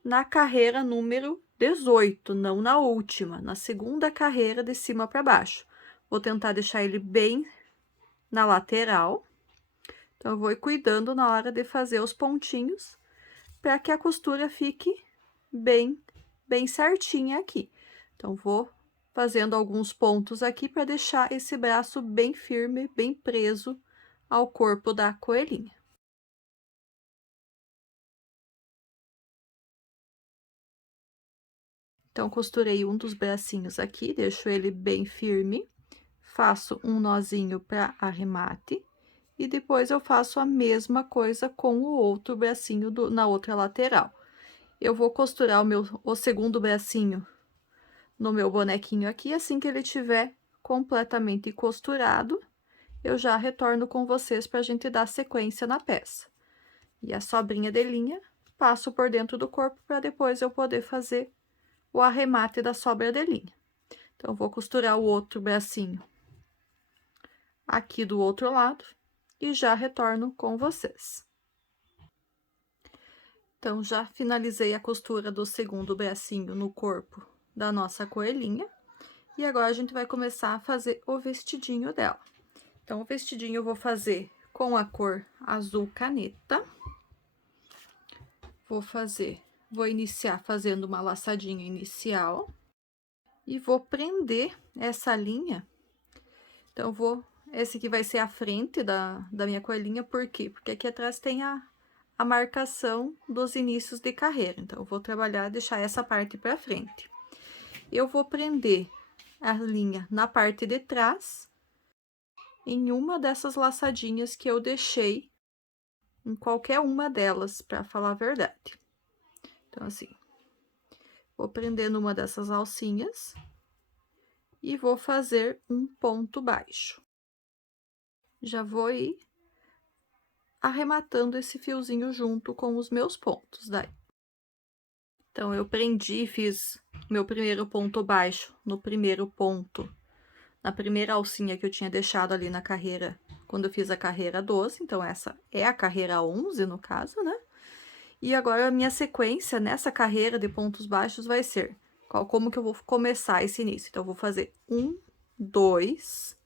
na carreira número 18, não na última, na segunda carreira de cima para baixo. Vou tentar deixar ele bem na lateral. Então, eu vou ir cuidando na hora de fazer os pontinhos, para que a costura fique bem certinha aqui. Então, vou fazendo alguns pontos aqui para deixar esse braço bem firme, bem preso ao corpo da coelhinha. Então, costurei um dos bracinhos aqui, deixo ele bem firme, faço um nozinho para arremate, e depois eu faço a mesma coisa com o outro bracinho na outra lateral. Eu vou costurar o segundo bracinho no meu bonequinho aqui, assim que ele tiver completamente costurado, eu já retorno com vocês para a gente dar sequência na peça. E a sobrinha de linha, passo por dentro do corpo para depois eu poder fazer o arremate da sobra de linha. Então, vou costurar o outro bracinho aqui do outro lado e já retorno com vocês. Então, já finalizei a costura do segundo bracinho no corpo da nossa coelhinha. E agora, a gente vai começar a fazer o vestidinho dela. Então, o vestidinho eu vou fazer com a cor azul caneta. Vou iniciar fazendo uma laçadinha inicial. E vou prender essa linha. Então, esse aqui vai ser a frente da minha coelhinha, por quê? Porque aqui atrás tem a marcação dos inícios de carreira. Então, eu vou trabalhar, deixar essa parte para frente. Eu vou prender a linha na parte de trás, em uma dessas laçadinhas que eu deixei, em qualquer uma delas, para falar a verdade. Então, assim, vou prender numa dessas alcinhas e vou fazer um ponto baixo. Já vou ir arrematando esse fiozinho junto com os meus pontos, daí. Então, eu prendi, fiz meu primeiro ponto baixo no primeiro ponto, na primeira alcinha que eu tinha deixado ali na carreira, quando eu fiz a carreira 12, então essa é a carreira 11, no caso, né? E agora a minha sequência nessa carreira de pontos baixos vai ser como que eu vou começar esse início. Então, eu vou fazer 1, 2,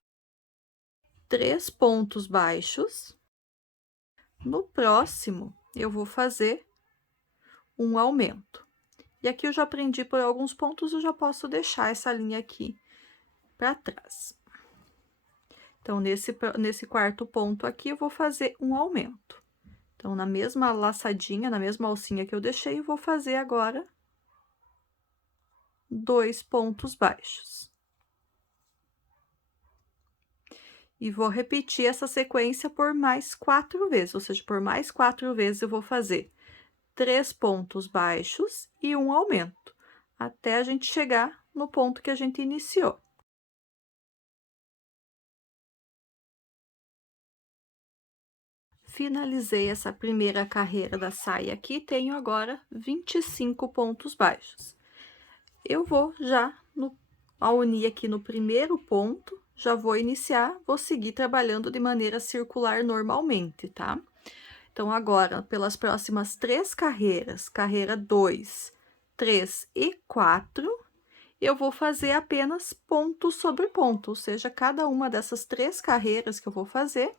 3 pontos baixos. No próximo, eu vou fazer um aumento. E aqui eu já aprendi por alguns pontos, eu já posso deixar essa linha aqui para trás. Então, nesse quarto ponto aqui, eu vou fazer um aumento. Então, na mesma laçadinha, na mesma alcinha que eu deixei, eu vou fazer agora 2 pontos baixos. E vou repetir essa sequência por mais 4 vezes, ou seja, por mais 4 vezes eu vou fazer 3 pontos baixos e um aumento, até a gente chegar no ponto que a gente iniciou. Finalizei essa primeira carreira da saia aqui, tenho agora 25 pontos baixos. Eu vou já, ao unir aqui no primeiro ponto, já vou iniciar, vou seguir trabalhando de maneira circular normalmente, tá? Então, agora, pelas próximas 3 carreiras, carreira 2, 3 e 4, eu vou fazer apenas ponto sobre ponto, ou seja, cada uma dessas 3 carreiras que eu vou fazer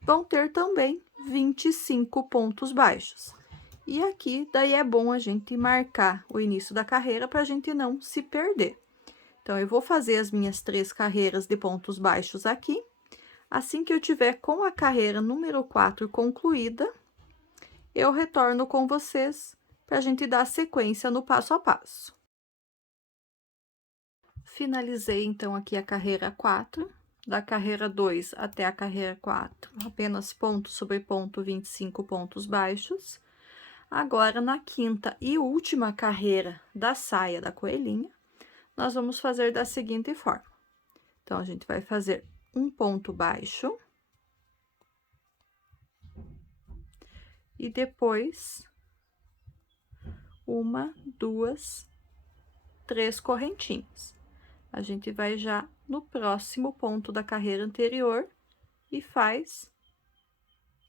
vão ter também 25 pontos baixos. E aqui, daí é bom a gente marcar o início da carreira para a gente não se perder. Então, eu vou fazer as minhas 3 carreiras de pontos baixos aqui. Assim que eu tiver com a carreira número 4 concluída, eu retorno com vocês para a gente dar sequência no passo a passo. Finalizei, então, aqui a carreira 4. Da carreira 2 até a carreira 4, apenas ponto sobre ponto, 25 pontos baixos. Agora, na quinta e última carreira da saia da coelhinha, nós vamos fazer da seguinte forma. Então, a gente vai fazer um ponto baixo. E depois, 1, 2, 3 correntinhas. A gente vai já no próximo ponto da carreira anterior e faz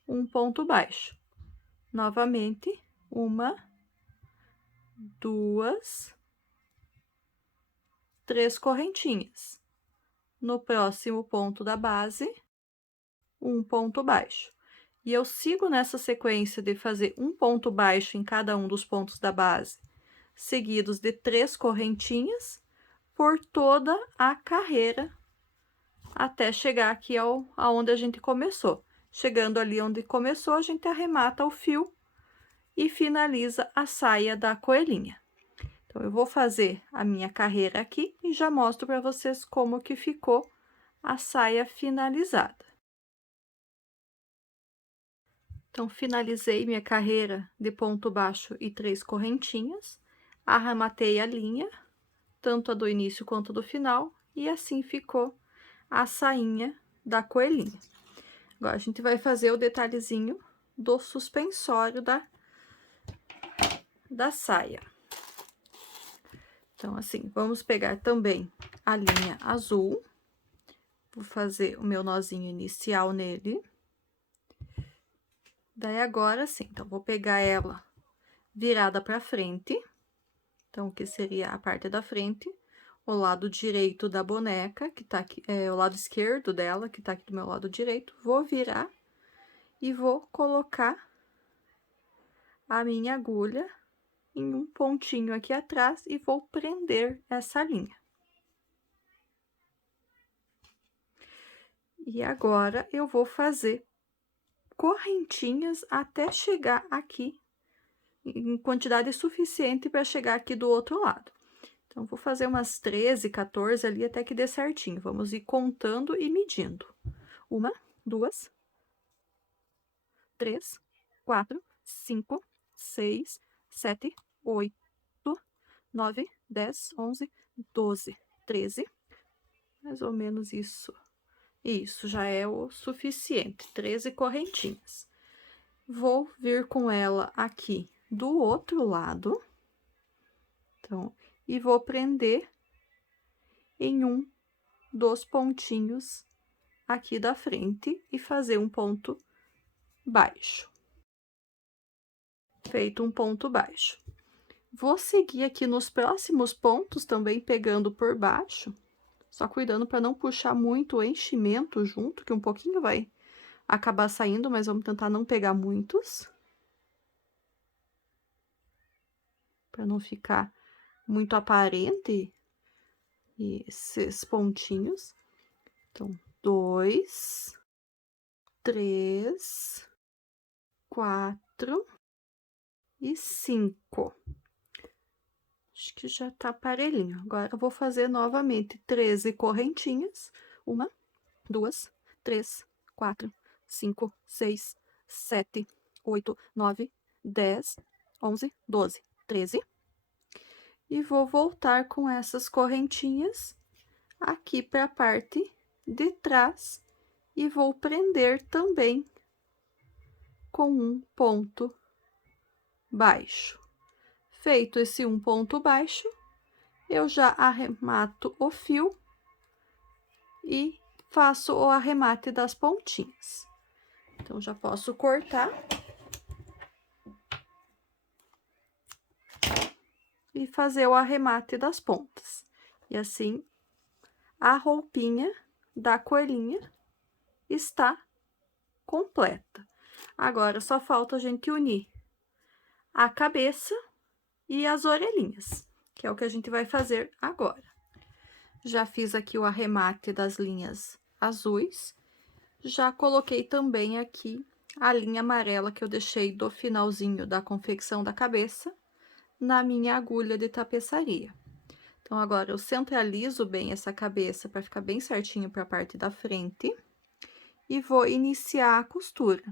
um ponto baixo. Novamente, 1, 2, 3 correntinhas. No próximo ponto da base, um ponto baixo. E eu sigo nessa sequência de fazer um ponto baixo em cada um dos pontos da base, seguidos de 3 correntinhas, por toda a carreira, até chegar aqui aonde a gente começou. Chegando ali onde começou, a gente arremata o fio e finaliza a saia da coelhinha. Então, eu vou fazer a minha carreira aqui e já mostro para vocês como que ficou a saia finalizada. Então, finalizei minha carreira de ponto baixo e 3 correntinhas, arrematei a linha, tanto a do início quanto do final, e assim ficou a sainha da coelhinha. Agora, a gente vai fazer o detalhezinho do suspensório da saia. Então, assim, vamos pegar também a linha azul, vou fazer o meu nozinho inicial nele. Daí, agora sim, então, vou pegar ela virada pra frente, então, o que seria a parte da frente, o lado direito da boneca, que tá aqui, o lado esquerdo dela, que tá aqui do meu lado direito, vou virar e vou colocar a minha agulha em um pontinho aqui atrás e vou prender essa linha. E agora, eu vou fazer correntinhas até chegar aqui, em quantidade suficiente para chegar aqui do outro lado. Então, vou fazer umas 13, 14 ali até que dê certinho. Vamos ir contando e medindo. 1, 2, 3, 4, 5, 6, 7, 8, 9, 10, 11, 12, 13. Mais ou menos isso. Isso já é o suficiente. 13 correntinhas. Vou vir com ela aqui do outro lado. Então, e vou prender em um dos pontinhos aqui da frente e fazer um ponto baixo. Feito um ponto baixo. Vou seguir aqui nos próximos pontos também pegando por baixo, só cuidando para não puxar muito o enchimento junto, que um pouquinho vai acabar saindo, mas vamos tentar não pegar muitos. Para não ficar muito aparente esses pontinhos. Então, 2, 3, 4 e 5. Acho que já tá parelhinho. Agora, eu vou fazer novamente 13 correntinhas. 1, 2, 3, 4, 5, 6, 7, 8, 9, 10, 11, 12, 13. E vou voltar com essas correntinhas aqui para a parte de trás e vou prender também com um ponto baixo. Feito esse um ponto baixo, eu já arremato o fio e faço o arremate das pontinhas. Então, já posso cortar e fazer o arremate das pontas. E assim, a roupinha da coelhinha está completa. Agora, só falta a gente unir a cabeça e as orelhinhas, que é o que a gente vai fazer agora. Já fiz aqui o arremate das linhas azuis, já coloquei também aqui a linha amarela que eu deixei do finalzinho da confecção da cabeça na minha agulha de tapeçaria. Então, agora eu centralizo bem essa cabeça para ficar bem certinho para a parte da frente e vou iniciar a costura.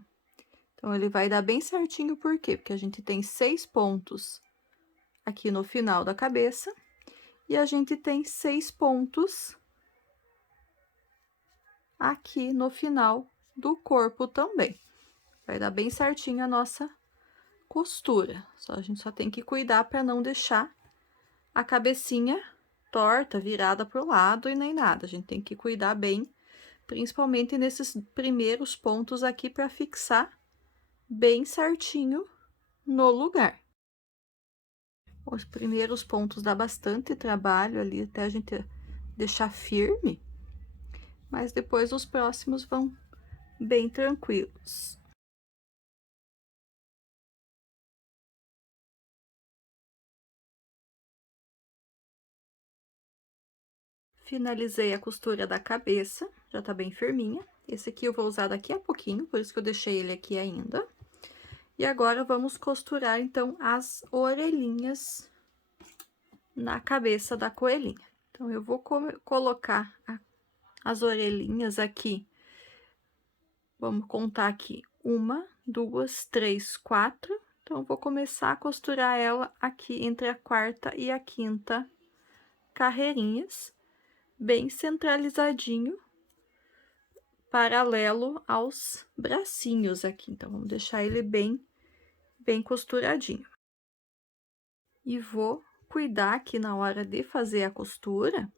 Então, ele vai dar bem certinho, por quê? Porque a gente tem 6 pontos aqui no final da cabeça e a gente tem 6 pontos aqui no final do corpo também. Vai dar bem certinho a nossa costura. A gente só tem que cuidar para não deixar a cabecinha torta, virada para o lado e nem nada. A gente tem que cuidar bem, principalmente nesses primeiros pontos aqui, para fixar bem certinho no lugar. Os primeiros pontos dá bastante trabalho ali até a gente deixar firme, mas depois os próximos vão bem tranquilos. Finalizei a costura da cabeça, já tá bem firminha. Esse aqui eu vou usar daqui a pouquinho, por isso que eu deixei ele aqui ainda. E agora, vamos costurar, então, as orelhinhas na cabeça da coelhinha. Então, eu vou colocar as orelhinhas aqui. Vamos contar aqui. 1, 2, 3, 4. Então, eu vou começar a costurar ela aqui entre a quarta e a quinta carreirinhas, bem centralizadinho, paralelo aos bracinhos aqui. Então, vamos deixar ele bem costuradinho. E vou cuidar aqui na hora de fazer a costura,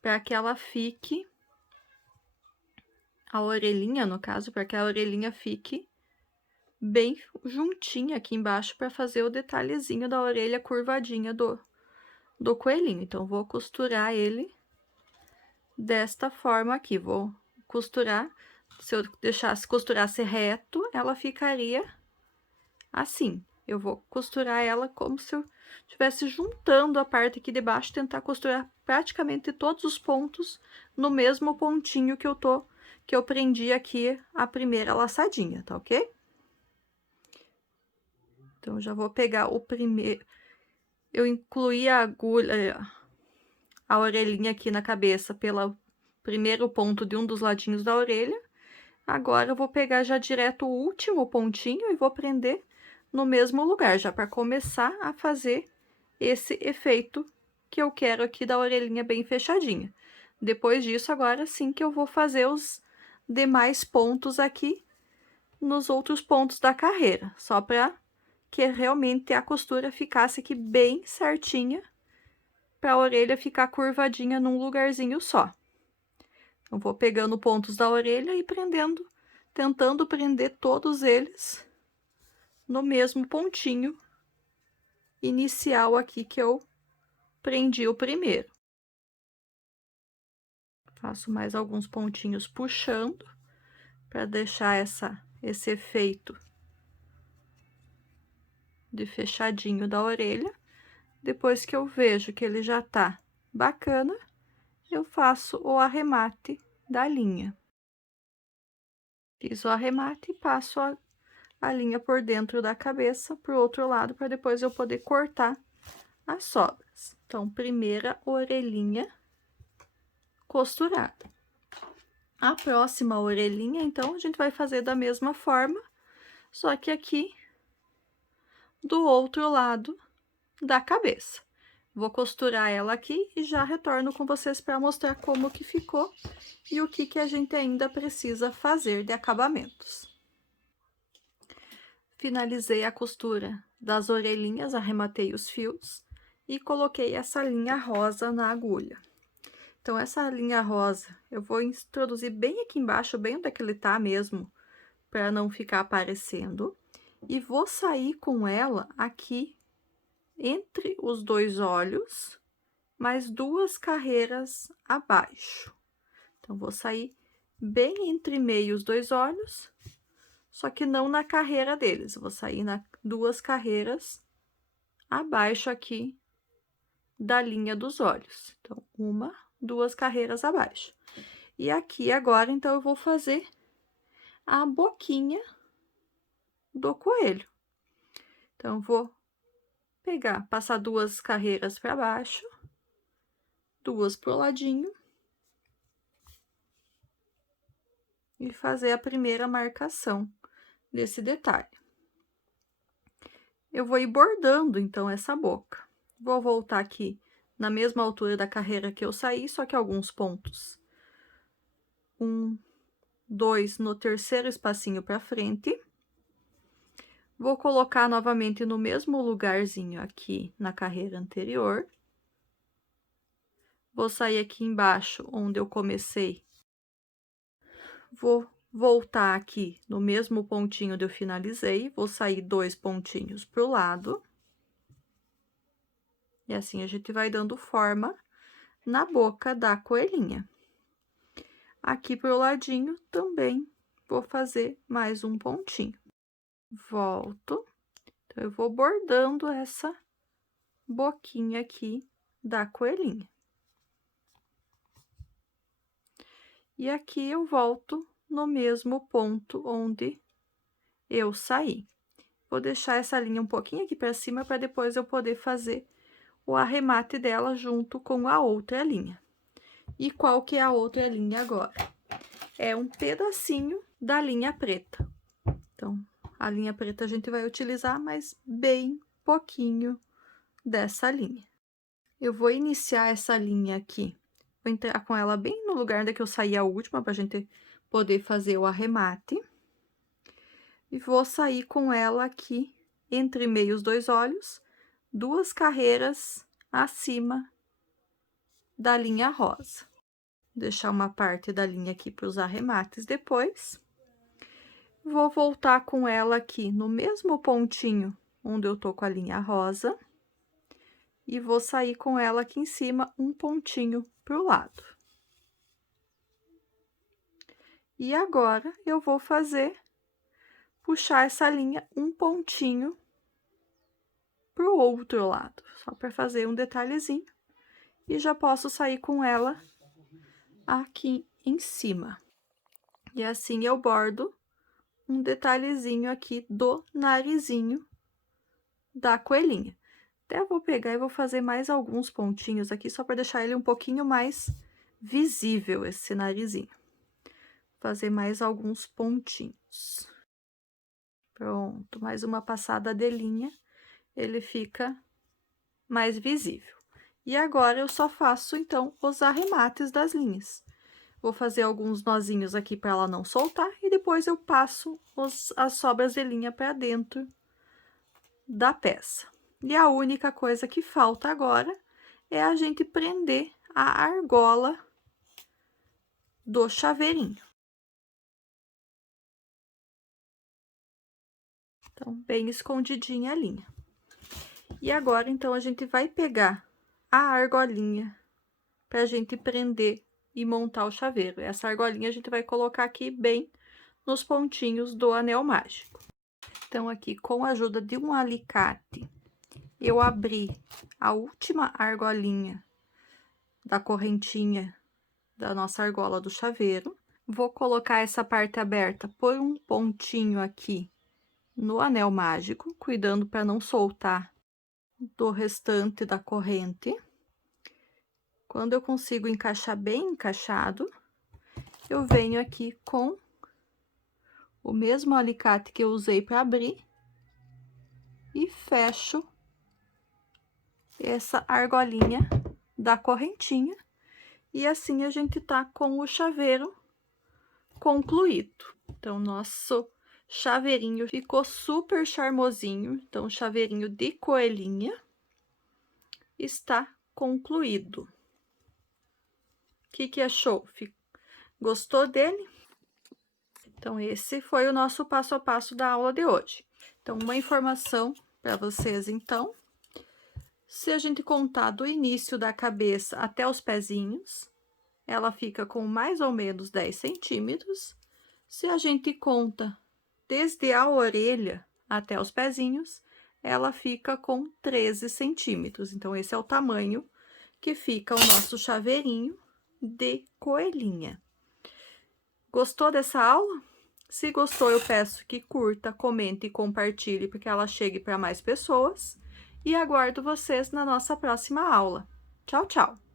para que ela fique, a orelhinha, no caso, para que a orelhinha fique bem juntinha aqui embaixo, para fazer o detalhezinho da orelha curvadinha do coelhinho. Então, vou costurar ele desta forma aqui. Vou costurar, se eu costurasse reto, ela ficaria assim. Eu vou costurar ela como se eu estivesse juntando a parte aqui de baixo, tentar costurar praticamente todos os pontos no mesmo pontinho que eu prendi aqui a primeira laçadinha, tá ok? Então, já vou pegar o primeiro. Eu incluí a agulha, a orelhinha aqui na cabeça pelo primeiro ponto de um dos ladinhos da orelha. Agora, eu vou pegar já direto o último pontinho e vou prender no mesmo lugar, já para começar a fazer esse efeito que eu quero aqui da orelhinha bem fechadinha. Depois disso, agora sim que eu vou fazer os demais pontos aqui nos outros pontos da carreira, só para que realmente a costura ficasse aqui bem certinha, para a orelha ficar curvadinha num lugarzinho só. Eu vou pegando pontos da orelha e prendendo, tentando prender todos eles no mesmo pontinho inicial aqui que eu prendi o primeiro. Faço mais alguns pontinhos puxando, para deixar esse efeito de fechadinho da orelha. Depois que eu vejo que ele já tá bacana, eu faço o arremate da linha. Fiz o arremate e passo a linha por dentro da cabeça pro outro lado, para depois eu poder cortar as sobras. Então, primeira orelhinha costurada. A próxima orelhinha, então, a gente vai fazer da mesma forma, só que aqui do outro lado da cabeça. Vou costurar ela aqui e já retorno com vocês para mostrar como que ficou e o que a gente ainda precisa fazer de acabamentos. Finalizei a costura das orelhinhas, arrematei os fios e coloquei essa linha rosa na agulha. Então, essa linha rosa eu vou introduzir bem aqui embaixo, bem onde é que ele tá mesmo, para não ficar aparecendo. E vou sair com ela aqui entre os dois olhos, mais 2 carreiras abaixo. Então, vou sair bem entre meio os dois olhos, só que não na carreira deles. Vou sair na 2 carreiras abaixo aqui da linha dos olhos. Então, 1, 2 carreiras abaixo. E aqui agora, então, eu vou fazer a boquinha do coelho. Então, vou pegar, passar 2 carreiras para baixo, 2 pro ladinho, e fazer a primeira marcação desse detalhe. Eu vou ir bordando, então, essa boca. Vou voltar aqui na mesma altura da carreira que eu saí, só que alguns pontos. 1, 2 no terceiro espacinho para frente. Vou colocar novamente no mesmo lugarzinho aqui na carreira anterior. Vou sair aqui embaixo, onde eu comecei. Vou voltar aqui no mesmo pontinho onde eu finalizei. Vou sair 2 pontinhos pro lado. E assim a gente vai dando forma na boca da coelhinha. Aqui pro ladinho também vou fazer mais um pontinho. Volto. Então, eu vou bordando essa boquinha aqui da coelhinha. E aqui eu volto no mesmo ponto onde eu saí. Vou deixar essa linha um pouquinho aqui para cima para depois eu poder fazer o arremate dela junto com a outra linha. E qual que é a outra linha agora? É um pedacinho da linha preta. Então, a linha preta a gente vai utilizar, mas bem pouquinho dessa linha. Eu vou iniciar essa linha aqui. Vou entrar com ela bem no lugar onde eu saí a última, pra gente poder fazer o arremate. E vou sair com ela aqui, entre meio os dois olhos, 2 carreiras acima da linha rosa. Vou deixar uma parte da linha aqui para os arremates depois. Vou voltar com ela aqui no mesmo pontinho onde eu tô com a linha rosa. E vou sair com ela aqui em cima, um pontinho pro lado. E agora, eu vou puxar essa linha um pontinho pro outro lado, só para fazer um detalhezinho. E já posso sair com ela aqui em cima. E assim eu bordo um detalhezinho aqui do narizinho da coelhinha. Até vou pegar e vou fazer mais alguns pontinhos aqui, só para deixar ele um pouquinho mais visível, esse narizinho. Fazer mais alguns pontinhos. Pronto, mais uma passada de linha, ele fica mais visível. E agora, eu só faço, então, os arremates das linhas. Vou fazer alguns nozinhos aqui para ela não soltar, e depois eu passo as sobras de linha para dentro da peça. E a única coisa que falta agora é a gente prender a argola do chaveirinho. Então, bem escondidinha a linha. E agora, então, a gente vai pegar a argolinha pra gente prender e montar o chaveiro. Essa argolinha a gente vai colocar aqui bem nos pontinhos do anel mágico. Então, aqui, com a ajuda de um alicate, eu abri a última argolinha da correntinha da nossa argola do chaveiro. Vou colocar essa parte aberta por um pontinho aqui no anel mágico, cuidando para não soltar do restante da corrente. Quando eu consigo encaixar bem encaixado, eu venho aqui com o mesmo alicate que eu usei para abrir e fecho essa argolinha da correntinha. E assim a gente tá com o chaveiro concluído. Então, nosso chaveirinho ficou super charmosinho. Então, o chaveirinho de coelhinha está concluído. O que achou? Gostou dele? Então, esse foi o nosso passo a passo da aula de hoje. Então, uma informação para vocês, então. Se a gente contar do início da cabeça até os pezinhos, ela fica com mais ou menos 10 centímetros. Se a gente conta desde a orelha até os pezinhos, ela fica com 13 centímetros. Então, esse é o tamanho que fica o nosso chaveirinho de coelhinha. Gostou dessa aula? Se gostou, eu peço que curta, comente e compartilhe para que ela chegue para mais pessoas. E aguardo vocês na nossa próxima aula. Tchau, tchau!